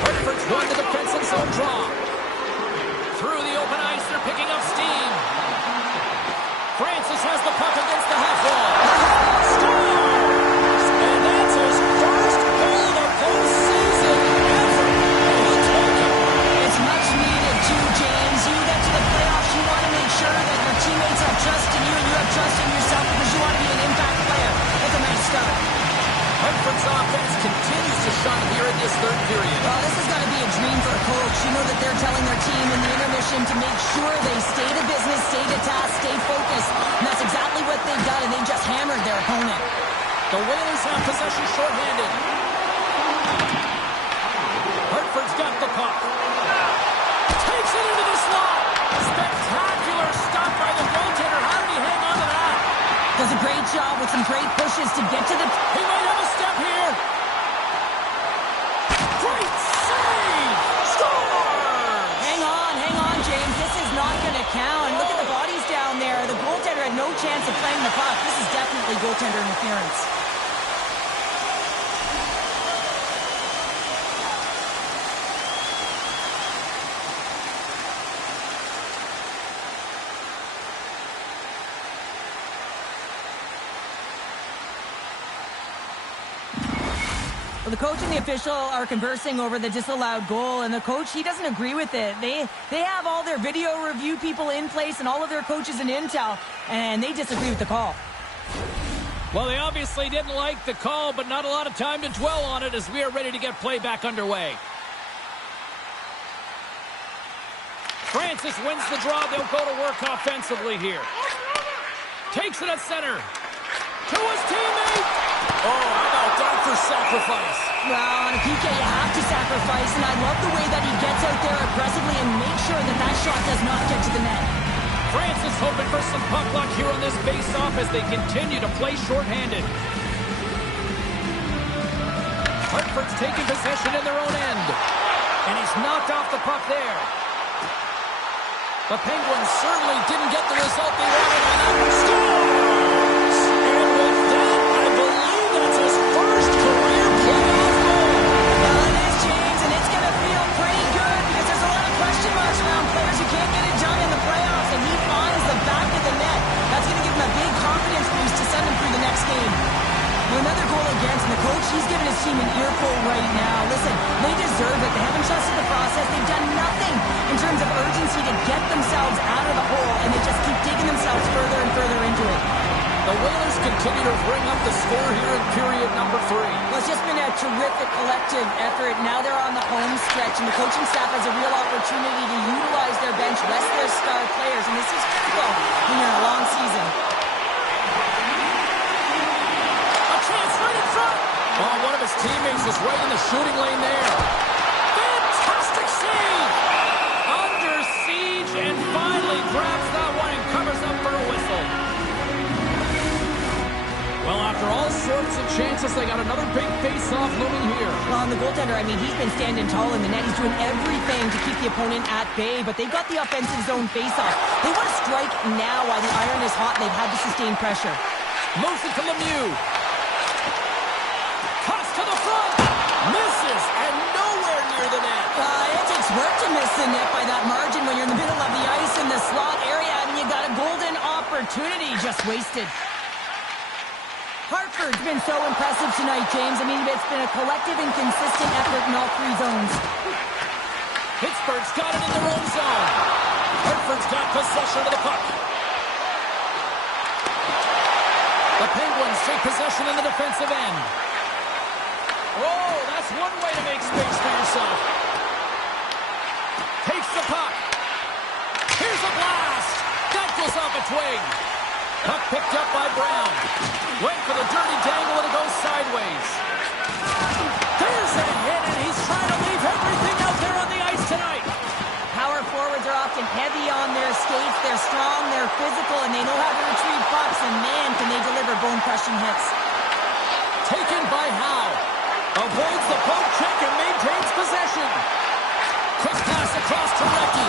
Hartford's won the defensive zone draw. Through the open ice, they're picking up steam. Francis has the puck against the half wall. Scores! And that's his first goal of the postseason ever. And he'll take it. It's much needed too, James. You get to the playoffs, you want to make sure that your teammates have trust in you and you have trust in yourself because you want to be an impact player. That's a nice start. Hartford's offense continues to shine here in this third period. Well, this has got to be a dream for a coach. You know that they're telling their team in the intermission to make sure they stay to business, stay to task, stay focused. And that's exactly what they've done, and they just hammered their opponent. The Whalers have possession shorthanded. Hartford's got the puck. Takes it into the slot. Spectacular stop by the goaltender. How did he hang on to that? Does a great job with some great pushes to get to the... He might have a step here. Great save. Scores. Hang on, James. This is not going to count. Look at the bodies down there. The goaltender had no chance of playing the puck. This is definitely goaltender interference. Well, the coach and the official are conversing over the disallowed goal, and the coach, he doesn't agree with it. They have all their video review people in place and all of their coaches and intel, and they disagree with the call. Well, they obviously didn't like the call, but not a lot of time to dwell on it as we are ready to get play back underway. Francis wins the draw. They'll go to work offensively here. Takes it at center. To his teammate. Oh, how about that for sacrifice? Well, on a PK, you have to sacrifice, and I love the way that he gets out there aggressively and makes sure that that shot does not get to the net. Francis hoping for some puck luck here on this face-off as they continue to play shorthanded. Hartford's taking possession in their own end. And he's knocked off the puck there. The Penguins certainly didn't get the result they wanted on that. Scores! And with that, I believe that's his first career playoff goal. Well, it is, James, and it's going to feel pretty good because there's a lot of question marks around players who can't get it done in the playoffs, and he finds the back of the net. That's going to give him a big confidence boost to send him through the next game. Well, another goal against, and the coach, he's giving his team an earful right now. Listen, they deserve it. They haven't trusted the process. They've done nothing in terms of urgency to get themselves out of the hole, and they just keep digging themselves further and further into it. The Whalers continue to bring up the score here in period number 3. Well, it's just been a terrific collective effort. Now they're on the home stretch, and the coaching staff has a real opportunity to utilize their bench, rest their star players, and this is critical when you're in a long season. Right in front. Oh, one of his teammates was right in the shooting lane there. Fantastic save. Under siege and finally grabs that one and covers up for a whistle. Well, after all sorts of chances, they got another big face-off looming here. Well, and the goaltender, I mean, he's been standing tall in the net. He's doing everything to keep the opponent at bay, but they've got the offensive zone face-off. They want to strike now while the iron is hot, and they've had to sustain pressure. Moves it to Lemieux. To the front, misses, and nowhere near the net. It takes work to miss the net by that margin when you're in the middle of the ice in the slot area. I mean, you got a golden opportunity just wasted. Hartford's been so impressive tonight, James. I mean, it's been a collective and consistent effort in all 3 zones. Pittsburgh's got it in their own zone. Hartford's got possession of the puck. The Penguins take possession in the defensive end. Oh, that's one way to make space for yourself. Takes the puck. Here's a blast. That goes off a twig. Puck picked up by Brown. Went for the dirty dangle and it goes sideways. There's a hit and he's trying to leave everything out there on the ice tonight. Power forwards are often heavy on their skates. They're strong, they're physical, and they know how to retrieve pucks. And man, can they deliver bone-crushing hits. Taken by Howe. Avoids the poke check and maintains possession. Quick pass across to Recchi.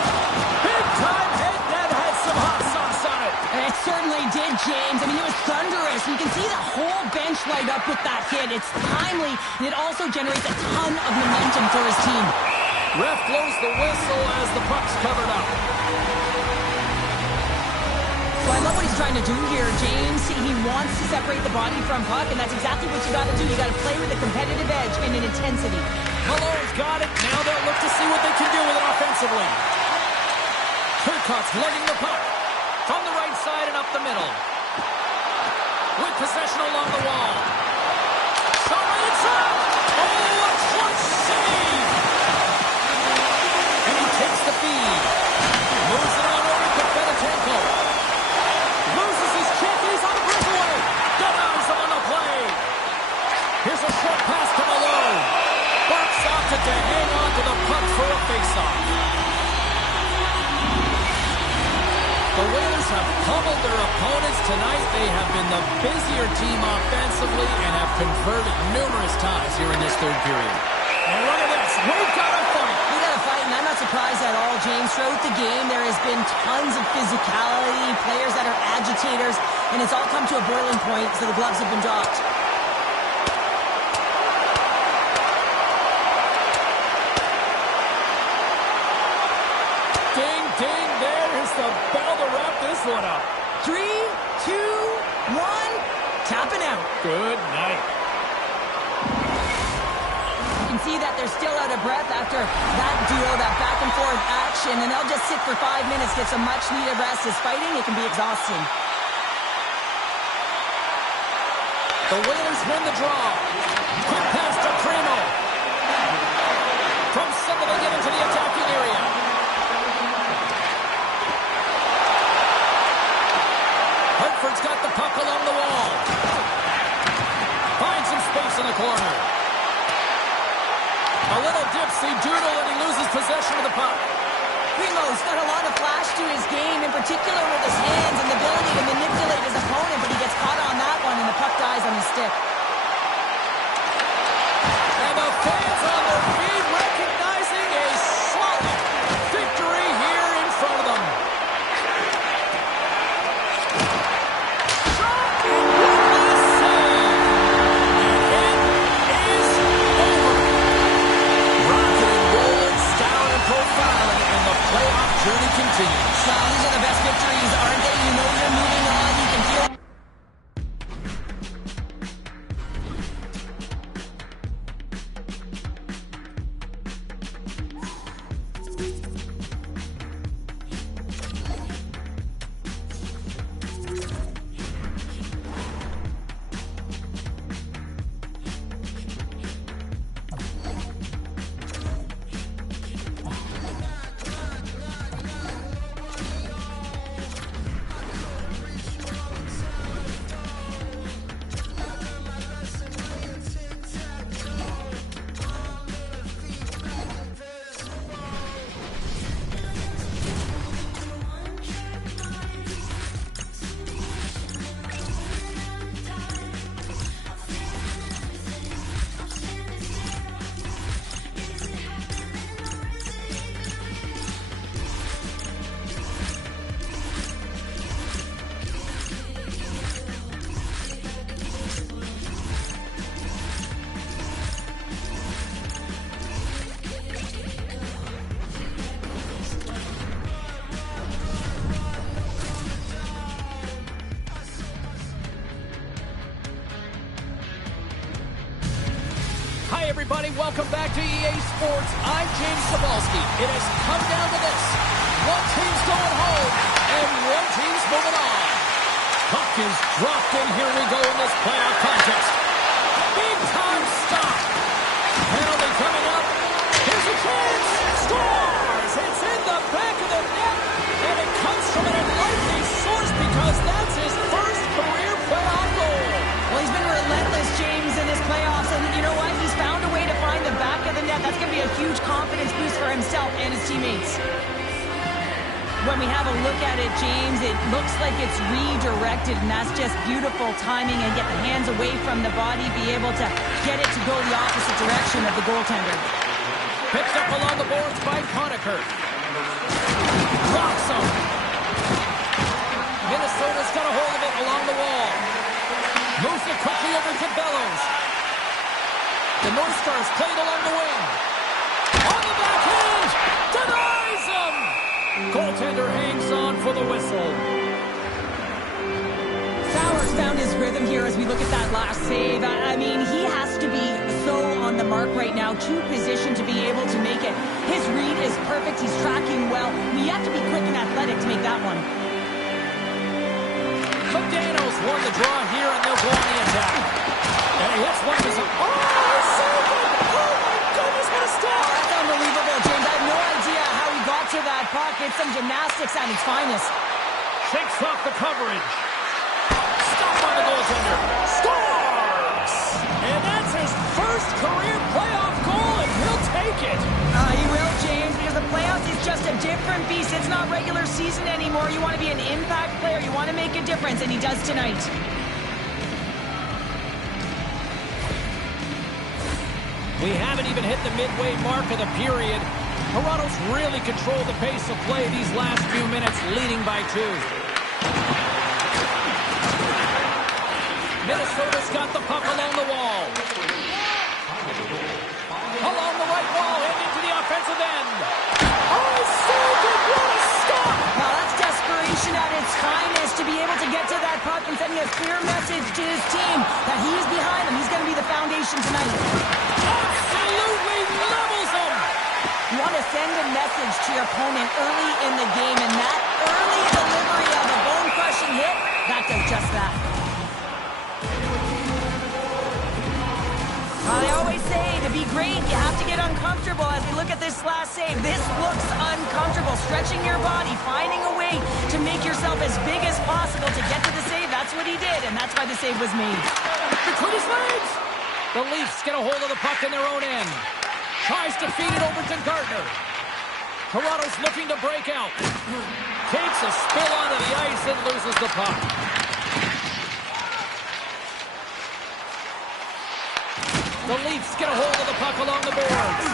Big time hit that had some hot sauce on it. It certainly did, James. I mean, it was thunderous. You can see the whole bench light up with that hit. It's timely, and it also generates a ton of momentum for his team. Ref blows the whistle as the puck's covered up. So I love what he's trying to do here, James. He wants to separate the body from puck, and that's exactly what you got to do. You got to play with a competitive edge and an intensity. Malone's got it. Now they'll look to see what they can do with it offensively. Turcotte's lugging the puck from the right side and up the middle. With possession along the wall. Shot right in front. Oh, a clutch save. And he takes the feed. Moves it on over to Fedotenko. Loses his check, and he's on the breakaway. Denies him on the play. Here's a short pass to Malone. Barks opted to hang on to the puck for a faceoff. The Whalers have pummeled their opponents tonight. They have been the busier team offensively and have converted numerous times here in this third period. And look at this. We've got a fight. We got a fight, and I'm not surprised at all, James. Throughout the game, there has been tons of physicality, players that are agitators, and it's all come to a boiling point, so the gloves have been dropped. Ding, ding, there's the bell to wrap this one up. 3, 2, 1, tapping out. Good night. that they're still out of breath after that duo, that back-and-forth action, and they'll just sit for 5 minutes, get some much-needed rest. As fighting, it can be exhausting. The Whalers win the draw. Quick pass to Primo. From center, they get into the attacking area. Hartford's got the puck along the wall. Finds some space in the corner. A little dipsy doodle, and he loses possession of the puck. Primo's got a lot of flash to his game, in particular with his hands and the ability to manipulate his opponent, but he gets caught on that one, and the puck dies on his stick. And the fans on their feet recognizing a solid victory here in front of them. Shot and what a save! And it is over. Rocket and rolling, styling and profiling, and the playoff journey continues. Well, these are the best victories, aren't they? You know you're moving on. You can feel... Hi, everybody. Welcome back to EA Sports. I'm James Cebulski. It has come down to this. One team's going home, and one team's moving on. Puck is dropped, and here we go in this playoff contest. Big-time stop. Penalty coming up. Here's a chance. Scores! It's in the back of the net, and it comes from an unlikely source because that's his first career playoff goal. Well, he's been relentless, James, in his playoffs, and you know what? He's found a way to find the back of the net. That's going to be a huge confidence boost for himself and his teammates. When we have a look at it, James, it looks like it's redirected, and that's just beautiful timing, and get the hands away from the body, be able to get it to go the opposite direction of the goaltender. Picked up along the boards by Conacher. Drops him. Minnesota's got a hold of it along the wall. Moves it quickly over to Bellows. The North Stars played along the wing. On the backhand! Denies him! Goaltender hangs on for the whistle. Fowler's found his rhythm here as we look at that last save. I mean, he has to be so on the mark right now, too positioned to be able to make it. His read is perfect. He's tracking well. We have to be quick and athletic to make that one. McDaniels won the draw here, and they'll go on the attack. And he hits one to some... Oh, save it! Oh, my goodness, what a stop! Oh, that's unbelievable, James. I have no idea how he got to that puck. It's some gymnastics at its finest. Shakes off the coverage. Stop by the goaltender. Scores! And that's his first career playoff goal, and he'll take it. He will, James, because the playoffs is just a different beast. It's not regular season anymore. You want to be an impact player. You want to make a difference, and he does tonight. We haven't even hit the midway mark of the period. Toronto's really controlled the pace of play these last few minutes, leading by 2. Minnesota's got the puck along the wall. Along the right wall and into the offensive end. Oh, saved it! What a stop! Now that's desperation at its finest, to be able to get to that puck and sending a clear message to his team that he's behind him. He's going to be the foundation tonight. Absolutely want to send a message to your opponent early in the game, and that early delivery of a bone-crushing hit, that does just that. I always say, to be great, you have to get uncomfortable. As we look at this last save, this looks uncomfortable. Stretching your body, finding a way to make yourself as big as possible to get to the save. That's what he did, and that's why the save was made. Between his legs! The Leafs get a hold of the puck in their own end. Tries to feed it over to Gardner. Toronto's looking to break out. Takes a spill onto the ice and loses the puck. The Leafs get a hold of the puck along the boards.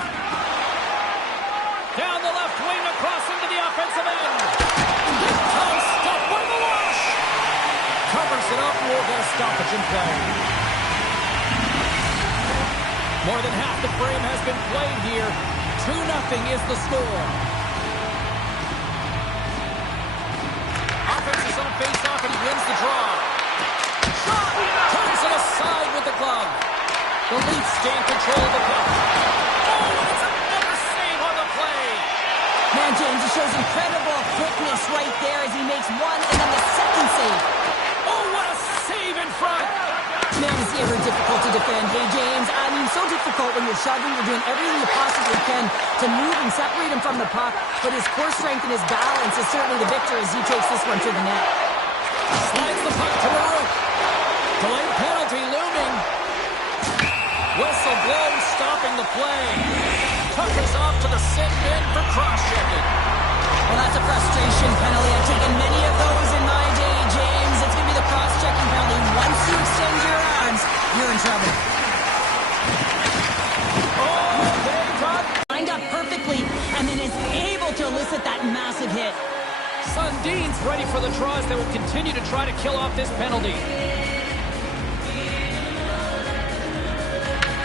Down the left wing across into the offensive end. Big time stop by the wash. Covers it up. We'll get a stoppage in play. More than half the frame has been played here. 2-0 is the score. Offense is on face-off and he wins the draw. Shot! Turns it aside with the glove. The Leafs gain control of the puck. Oh, and it's another save on the play. Man, James, he shows incredible quickness right there as he makes one and then the second save. Oh, what a save in front. Man, is he ever difficult to defend. Hey, James, I mean, so difficult when you're shoving, you're doing everything you possibly can to move and separate him from the puck, but his core strength and his balance is certainly the victor as he takes this one to the net. Slides the puck to the roof. Delayed penalty looming. Whistle blows, stopping the play. Tucker's off to the sin bin for cross-checking. Well, that's a frustration penalty. I've taken many of those in my day, James. It's going to be the cross-checking penalty. Once you extend your arms, you're in trouble. Oh, they got lined up perfectly and then is able to elicit that massive hit. Sundin's ready for the draws that will continue to try to kill off this penalty.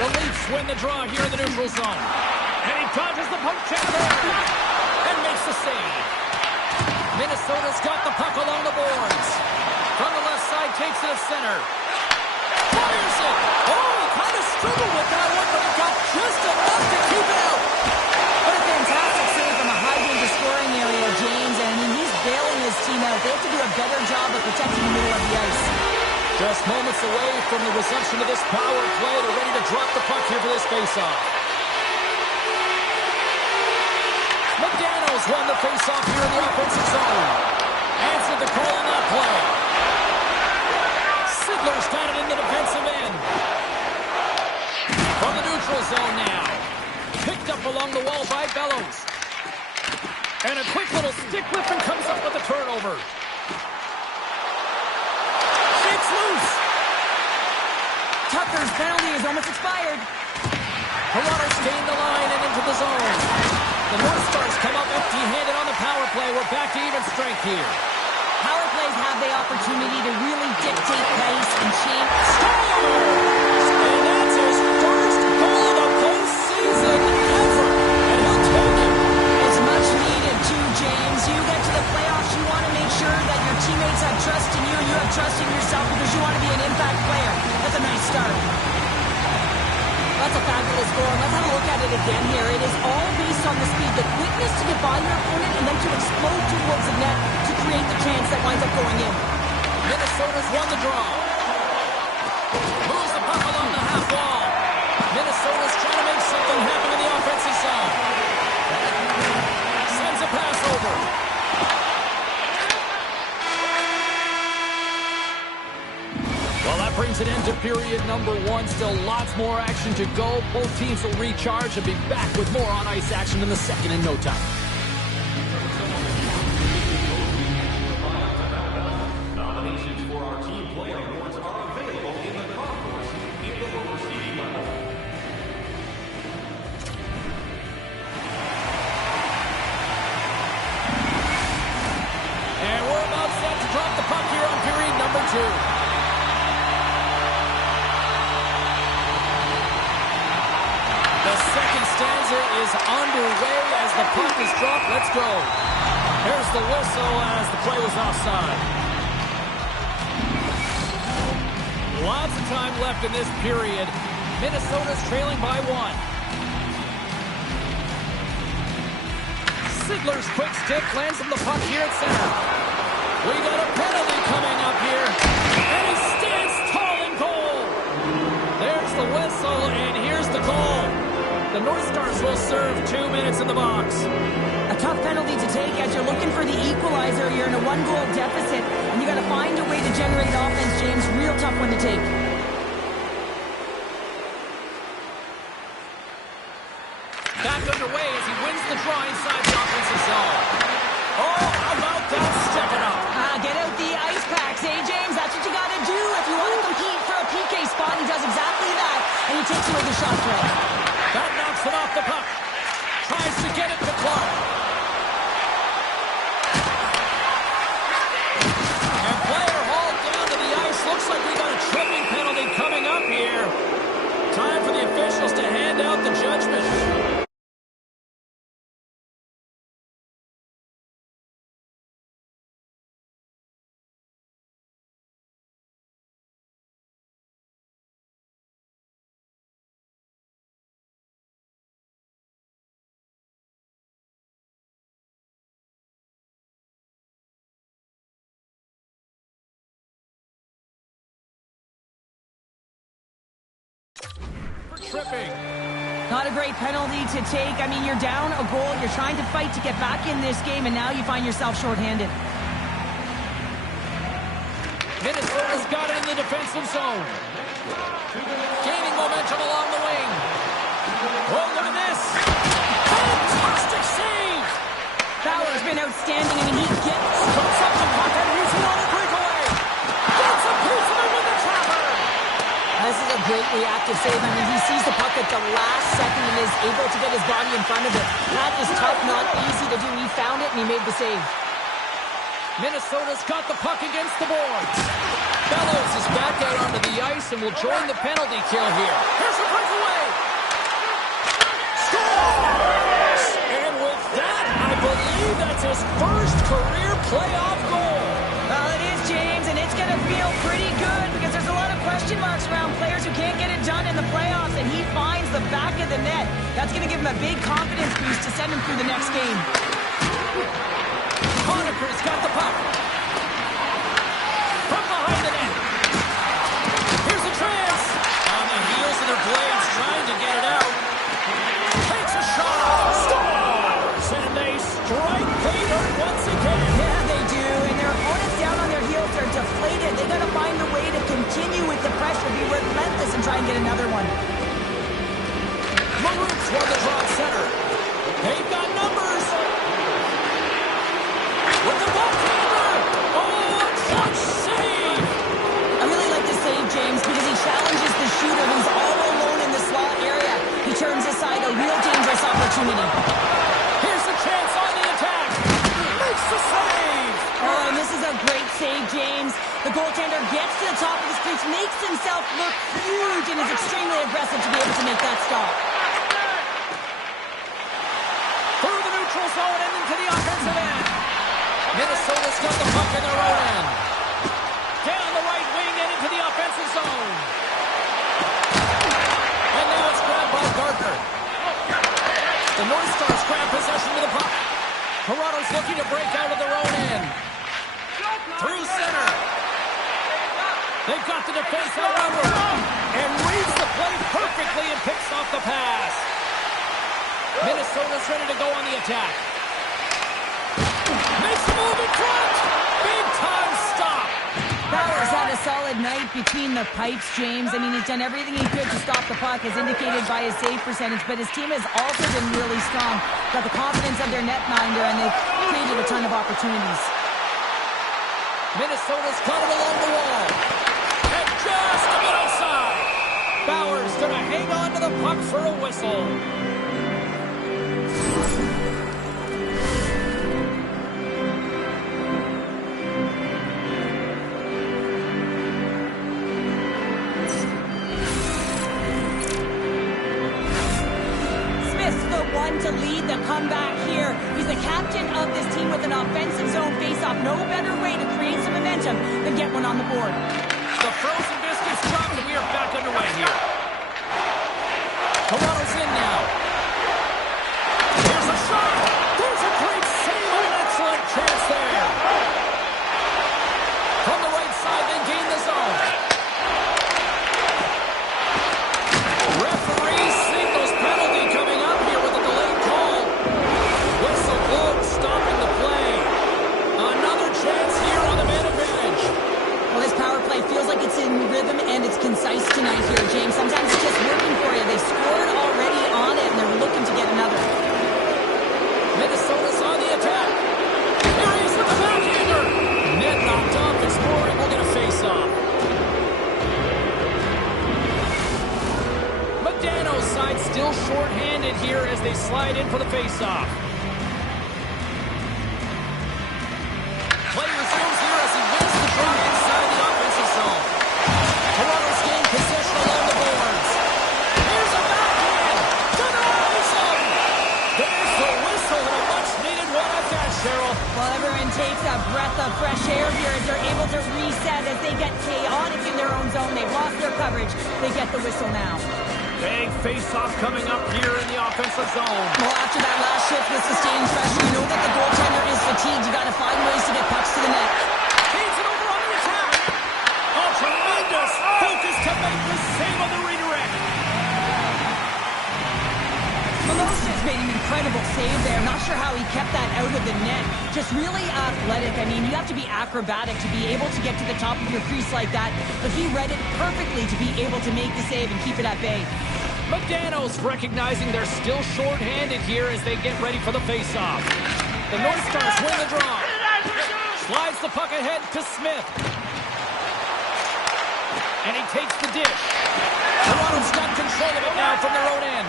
The Leafs win the draw here in the neutral zone. And he dodges the poke check and makes the save. Minnesota's got the puck along the boards. From the left side, takes it to center. Fires it! Oh, he kind of struggled with that one, but he got just enough to keep it out. What a fantastic save from a high-danger scoring area, James. And I mean, he's bailing his team out. They have to do a better job of protecting the middle of the ice. Just moments away from the resumption of this power play. They're ready to drop the puck here for this faceoff. McDaniel's won the faceoff here in the offensive zone. Answered the call on that play. Sidler's got it in the defensive end. From the neutral zone now. Picked up along the wall by Bellows. And a quick little stick lift and comes up with a turnover. Loose. Tucker's penalty is almost expired. Toronto's gained the line and into the zone. The North Stars come up empty-handed on the power play. We're back to even strength here. Power plays have the opportunity to really dictate pace and change. And that's his first goal of the postseason ever. And he'll take it. It's much needed too, James. You get to the playoffs, you want to make sure that your teammates have trust in you and you have trust in yourself because you want to be an impact player. That's a nice start. That's a fabulous goal. Let's have a look at it again here. It is all based on the speed, the quickness to get by your opponent and then to explode towards the net to create the chance that winds up going in. Minnesota's won the draw. Moves the puck along the half wall. Minnesota's trying to make something happen in the offensive zone. Sends a pass over. Well, that brings an end to period number one. Still lots more action to go. Both teams will recharge and be back with more on-ice action in the second in no time. Nominations for our team player awards are available in the concourse in the lower seating level. And we're about set to drop the puck here on period number two. The second stanza is underway as the puck is dropped. Let's go. Here's the whistle as the play was offside. Lots of time left in this period. Minnesota's trailing by one. Sigler's quick stick lands him the puck here at center. We got a penalty coming up here. And he stands tall in goal. There's the whistle, and here's the goal. The North Stars will serve 2 minutes in the box. A tough penalty to take as you're looking for the equalizer. You're in a one-goal deficit, and you got to find a way to generate offense, James. Real tough one to take. Back underway as he wins the draw inside the offensive zone. Oh, how about that? Step it up. Get out the ice packs, eh, James? That's what you got to do if you want to compete for a PK spot. He does exactly that, and he takes away the shot threat. That knocks it off the puck. Tries to get it to Clark. And player hauled down to the ice. Looks like we got a tripping penalty coming up here. Time for the officials to hand out the judgment. Tripping. Not a great penalty to take. I mean, you're down a goal. You're trying to fight to get back in this game, and now you find yourself shorthanded. Minnesota's got it in the defensive zone. Gaining momentum along the wing. Oh, look at this. Fantastic save. Fowler's been outstanding. I mean, he gets... Comes up the puck and he's on a breakaway. Gets a piece of it with the trapper. This is a great reactive save. I mean, he sees the puck at the last second and is able to get his body in front of it. That is tough, not easy to do. He found it and he made the save. Minnesota's got the puck against the boards. Bellows is back out onto the ice and will join the penalty kill here. Here's a breakaway. Scores! And with that, I believe that's his first career playoff goal. Well, it is, James, and it's going to feel pretty good because there's a lot of question marks around players who can't get it done in the playoffs, and he finds the back of the net. That's going to give him a big confidence boost to send him through the next game. Conacher's got the puck. From behind the net. Here's a chance. On the heels of their blades, trying to get it out. Takes a shot. Scores! And they strike Vader once again. Yeah, they do, and their opponents down on their heels are deflated. They got to find a way to continue with the pressure, be relentless, and try and get another one. Maroons won the draw at center. They've got numbers. With the goaltender. Oh, a clutch save. I really like the save, James, because he challenges the shooter who's all alone in the slot area. He turns aside a real dangerous opportunity. Here's a chance on the attack. Makes the save. Oh, and this is a great save, James. The goaltender gets to the top of his crease, makes himself look huge, and is extremely aggressive to be able to make that stop. Through the neutral zone and into the offensive end. Minnesota's got the puck in their own end. Down the right wing and into the offensive zone. And now it's grabbed by Gardner. The North Stars grab possession of the puck. Toronto's looking to break out of their own end. Through center. They've got the defense outnumbered. And reads the play perfectly and picks off the pass. Minnesota's ready to go on the attack. Makes a move in front. Big time stop. Bauer's had a solid night between the pipes, James. I mean, he's done everything he could to stop the puck, as indicated by his save percentage, but his team has also been really strong. Got the confidence of their netminder, and they've created a ton of opportunities. Minnesota's got it along the wall. And just a bit outside. Bauer's going to hang on to the puck for a whistle. To lead the comeback here. He's the captain of this team with an offensive zone faceoff. No better way to create some momentum than get one on the board. The frozen biscuits dropped and we are back underway here. Toronto's in now. Here's a shot. There's a great and it's concise tonight here, James. Sometimes it's just working for you. They scored already on it, and they're looking to get another. Minnesota's on the attack. Here he is with the backhander. Net knocked off. Exploring will get a face-off. Modano's side still short-handed here as they slide in for the face-off. Play resumes here as he wins the draw inside the offensive zone. Toronto's gained possession along the boards. Here's a backhand. Denies him. There's the whistle and a much-needed one at that, Cheryl. Well, everyone takes a breath of fresh air here as they're able to reset as they get chaotic in their own zone. They've lost their coverage. They get the whistle now. Big face-off coming up here in the offensive zone. Well, after that last shift with sustained pressure, you know that the goaltender is fatigued. You got to find ways to get pucks to the net. Feeds it over on the attack. A tremendous focus to make the save on the redirect. Malosha's made an incredible save there. Not sure how he kept that out of the net. Just really athletic. I mean, you have to be acrobatic to be able to get to the top of your crease like that. But he read it perfectly to be able to make the save and keep it at bay. Modano's recognizing they're still short-handed here as they get ready for the face-off. The North Stars win the draw. Slides the puck ahead to Smith. And he takes the dish. Toronto's got control of it now from their own end.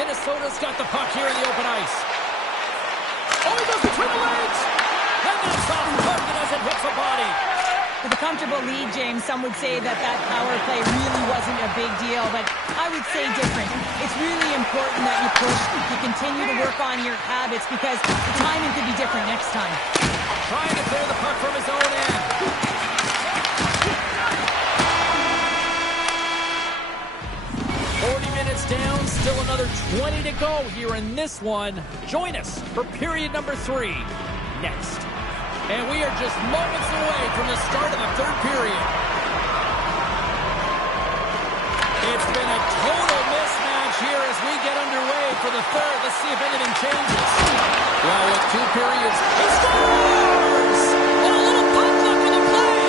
Minnesota's got the puck here in the open ice. Oh, he goes between the legs! Then that's off the puck as it hits the body. With a comfortable lead, James, some would say that that power play really wasn't a big deal, but I would say different. It's really important that you push, you continue to work on your habits because the timing could be different next time. Trying to clear the puck from his own end. 40 minutes down, still another 20 to go here in this one. Join us for period number 3 next. And we are just moments away from the start of the third period. It's been a total mismatch here as we get underway for the third. Let's see if anything changes. Well, with 2 periods, he scores! Oh, a little pop luck in the play!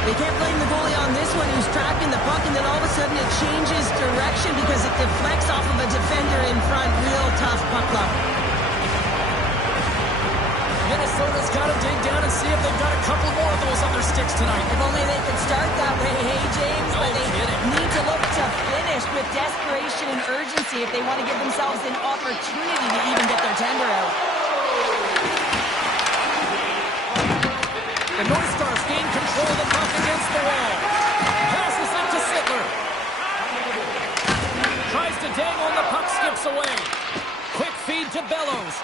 They can't blame the goalie on this one who's tracking the puck, and then all of a sudden it changes direction because it deflects off of a defender in front. Real tough puck luck. Minnesota's got to dig down and see if they've got a couple more of those on their sticks tonight. If only they could start that way, hey, James? No but they kidding. need to look to finish with desperation and urgency if they want to give themselves an opportunity to even get their tender out. The North Stars gain control of the puck against the wall. Passes it to Sittler. Tries to dangle and the puck skips away. Quick feed to Bellows.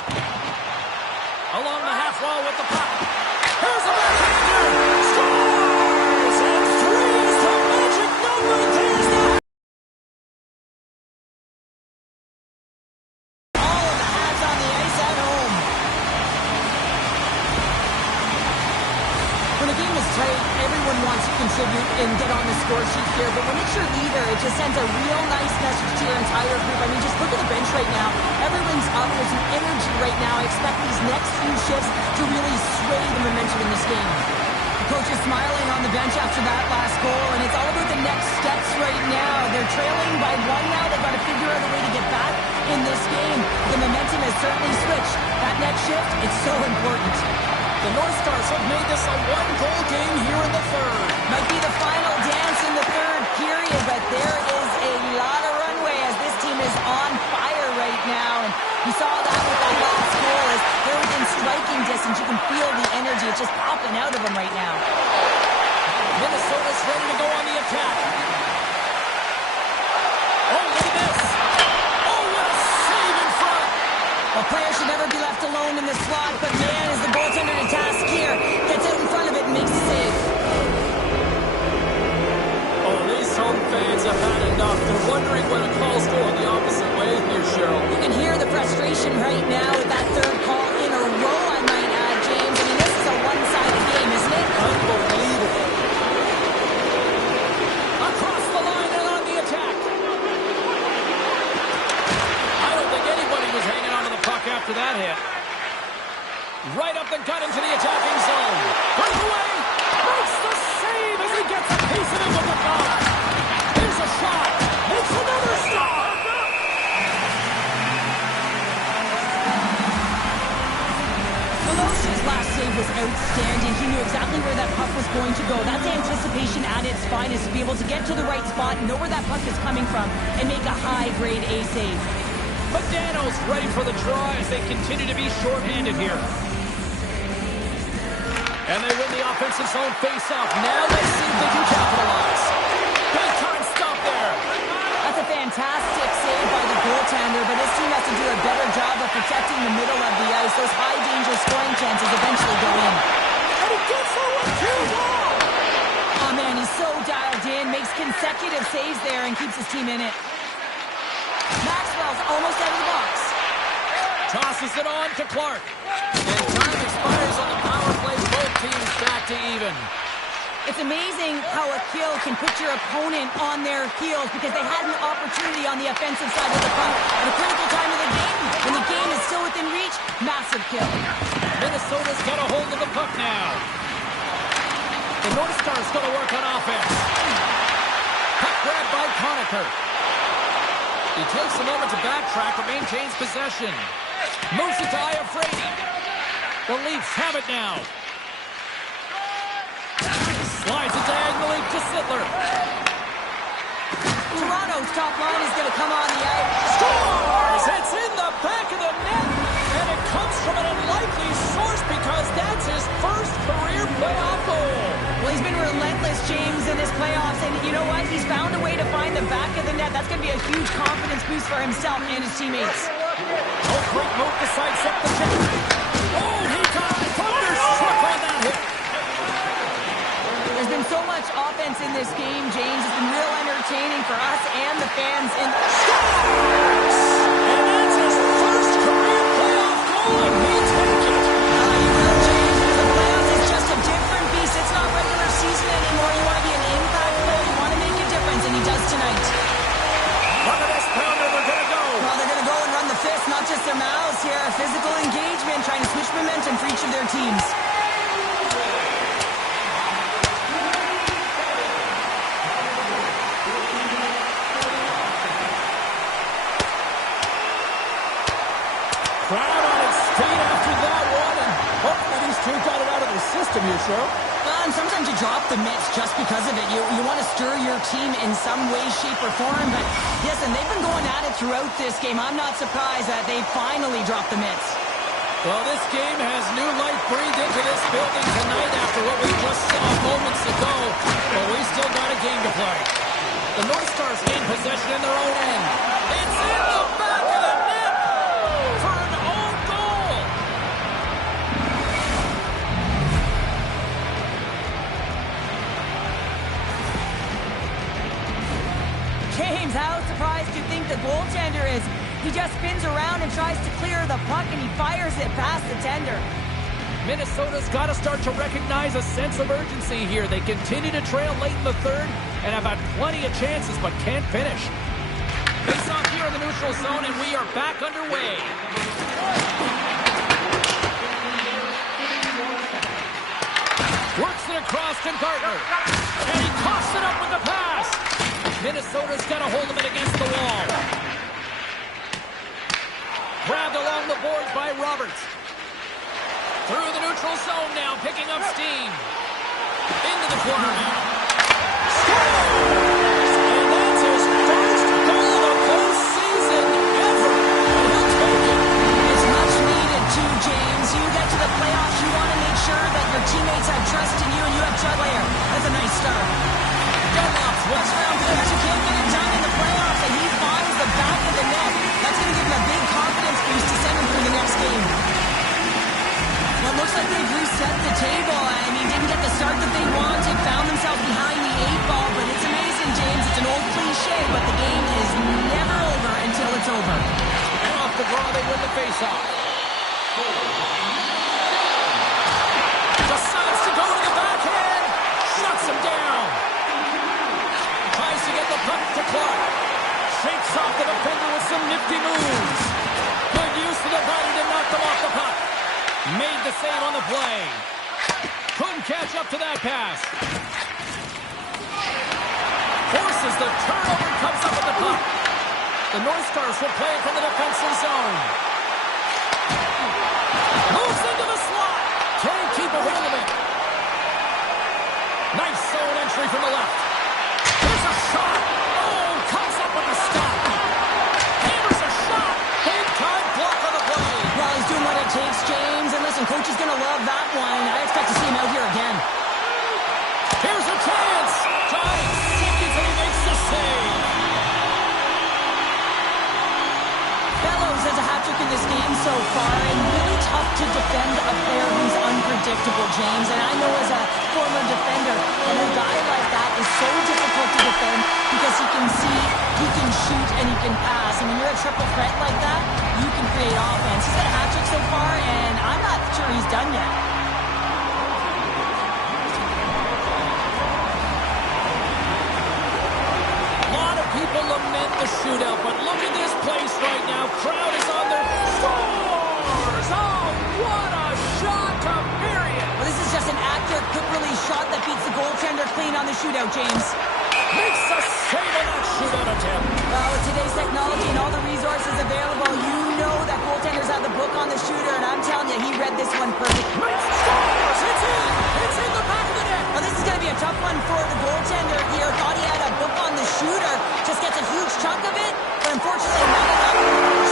Along the half wall with the puck. Here's a backhander. Scores! And 3 is the magic number. There's the... All of the hats on the ice at home. When the game is tight, everyone wants to contribute and get on the score sheet here, but when it's your leader, it just sends a real nice message to your entire group. I mean, just look at the bench right now. Everyone's up. There's an energy right now. I expect these next few shifts to really sway the momentum in this game. The coach is smiling on the bench after that last goal, and it's all about the next steps right now. They're trailing by 1 now. They've got to figure out a way to get back in this game. The momentum has certainly switched. That next shift, it's so important. The North Stars have made this a 1-goal game here in the third. Might be the final dance in the third period, but there is a lot of runway as this team is on fire right now. And you saw that with that last goal as they're within striking distance. You can feel the energy. It's just popping out of them right now. Minnesota's ready to go on the attack. Oh, look at this. Oh, what a save in front. A player should never be left alone in the slot, but man, is the goaltender to task here. Gets out in front of it and makes a save. Oh, these home fans have had enough. They're wondering when a call's going the opposite way here, Cheryl. You can hear the frustration right now with that third call in a row, I might add, James. I mean, this is a one-sided game, isn't it? Unbelievable. Across the line and on after that hit. Right up the gut into the attacking zone. Breaks away. Makes the save as he gets a piece of it with the ball. Here's a shot. Makes another stop. His last save was outstanding. He knew exactly where that puck was going to go. That's anticipation at its finest, to be able to get to the right spot, know where that puck is coming from, and make a high-grade A save. Modano's ready for the draw as they continue to be shorthanded here. And they win the offensive zone face-off. Now let's see if they can capitalize. Big time stop there. That's a fantastic save by the goaltender, but his team has to do a better job of protecting the middle of the ice. Those high-danger scoring chances eventually go in. And he gets the 1-2 wall. Oh, man, he's so dialed in, makes consecutive saves there, and keeps his team in it. Maxwell's almost out of the box. Tosses it on to Clark. And time expires on the power play. Both teams back to even. It's amazing how a kill can put your opponent on their heels because they had an opportunity on the offensive side of the puck at a critical time of the game. When the game is still within reach, massive kill. Minnesota's got a hold of the puck now. The North Stars going to work on offense. Puck grabbed by Conacher. He takes a moment to backtrack but maintains possession. Moves it to Iafrate. The Leafs have it now. Slides it diagonally to Sittler. Toronto's top line is going to come on the ice. Scores! It's in the back of the net. And it comes from an unlikely source because that's his first career playoff goal. Well, he's been relentless, James, in his playoffs. And you know what? He's found a way to find the back of the net. That's going to be a huge confidence boost for himself and his teammates. Oh, great move to sidestep the check. Oh, he got thunderstruck on that hit. There's been so much offense in this game, James. It's been real entertaining for us and the fans. And that's his first career playoff goal, and he'll take it. You will, James, because the playoffs is just a different beast. It's not regular season anymore. You want to be an impact player. You want to make a difference, and he does tonight. Look at this pounder. They're going to go. Well, they're going to go and run the fist, not just their mouths here. Physical engagement, trying to switch momentum for each of their teams. Crowd on its feet after that one, and hopefully these two got it out of their system here, Cheryl. And sometimes you drop the mitts just because of it. You want to stir your team in some way, shape, or form. But, yes, and they've been going at it throughout this game. I'm not surprised that they finally dropped the mitts. Well, this game has new life breathed into this building tonight after what we just saw moments ago. But we still got a game to play. The North Stars gain possession in their own end. It's in the back of the net for an own goal. James, how surprised do you think the goaltender is? He just spins around and tries to clear the puck, and he fires it past the tender. Minnesota's got to start to recognize a sense of urgency here. They continue to trail late in the third and have had plenty of chances but can't finish. Face off here in the neutral zone, and we are back underway. Works it across to Gardner. And he coughs it up with the pass. Minnesota's got a hold of it against the wall. Grabbed along the boards by Roberts. Through the neutral zone now, picking up steam. Into the corner now. Scores! And that's his first goal of the postseason ever. And he'll take it. It's much needed too, James. You get to the playoffs, you want to make sure that your teammates have trust in you and you have trust there. That's a nice start. Dunlop's First round players who can't get it done in the playoffs, and he finds the back of the net. That's going to give him a big confidence boost to send him through the next game. Well, it looks like they've reset the table. I mean, didn't get the start that they wanted, found themselves behind the 8-ball, but it's amazing, James. It's an old cliche, but the game is never over until it's over. And off the draw, they win the faceoff. Decides to go to the backhand. Shuts him down. Tries to get the puck to Clark. Shakes off the defender with some nifty moves. Good use Forced the body to knock them off the puck. Made the save on the play. Couldn't catch up to that pass. Forces the turnover and comes up with the puck. The North Stars will play it from the defensive zone. Moves into the slot. Can't keep a hold of it. Nice zone entry from the left. There's a shot. Oh, comes up with a stop. Hammers a shot. Big time block on the play. Well, he's doing what it takes, James. And listen, coach is going to love that one. I expect to see him out here again. Here's a chance. Time seconds and he makes the save. Bellows has a hat-trick in this game so far, and really tough to defend a player who's unpredictable, James. And I know as a former defender, and a guy like that is so difficult to defend because he can see, he can shoot, and he can pass. And when you're a triple threat like that, you can create offense. He's got a hat-trick so far, and I'm not sure he's done yet. People lament the shootout, but look at this place right now. Crowd is on their scores. Oh, what a shot to bury it. Well, this is just an accurate, quick-release shot that beats the goaltender clean on the shootout, James. Makes a save on that shootout attempt. Well, with today's technology and all the resources available, you know that goaltenders have the book on the shooter, and I'm telling you, he read this one perfect. Makes scores. It's in. It's in the back of the net. Well, this is going to be a tough one for the goaltender here. Thought he had a book on the shooter. Just gets a huge chunk of it, but unfortunately not enough.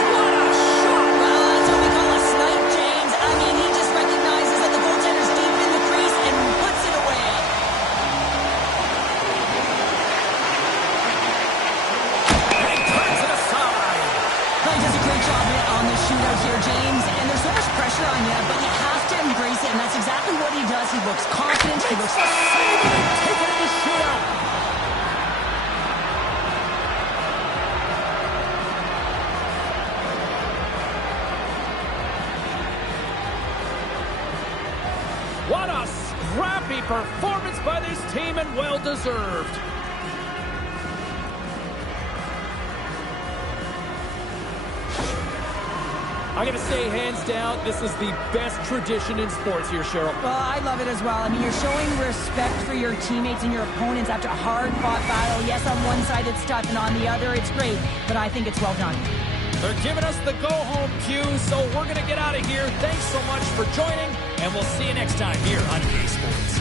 What a shot! Well, that's what we call a snipe, James. I mean, he just recognizes that the goaltender's deep in the crease and puts it away. And he turns it aside. Well, he does a great job on the shootout here, James. And there's so much pressure on you, but you have to embrace it, and that's exactly what he does. He looks confident. He looks Save it and take it in the shootout. What a scrappy performance by this team, and well-deserved. I'm going to say, hands down, this is the best tradition in sports here, Cheryl. Well, I love it as well. I mean, you're showing respect for your teammates and your opponents after a hard-fought battle. Yes, on one side it's tough, and on the other it's great, but I think it's well done. They're giving us the go-home cue, so we're going to get out of here. Thanks so much for joining, and we'll see you next time here on EA Sports.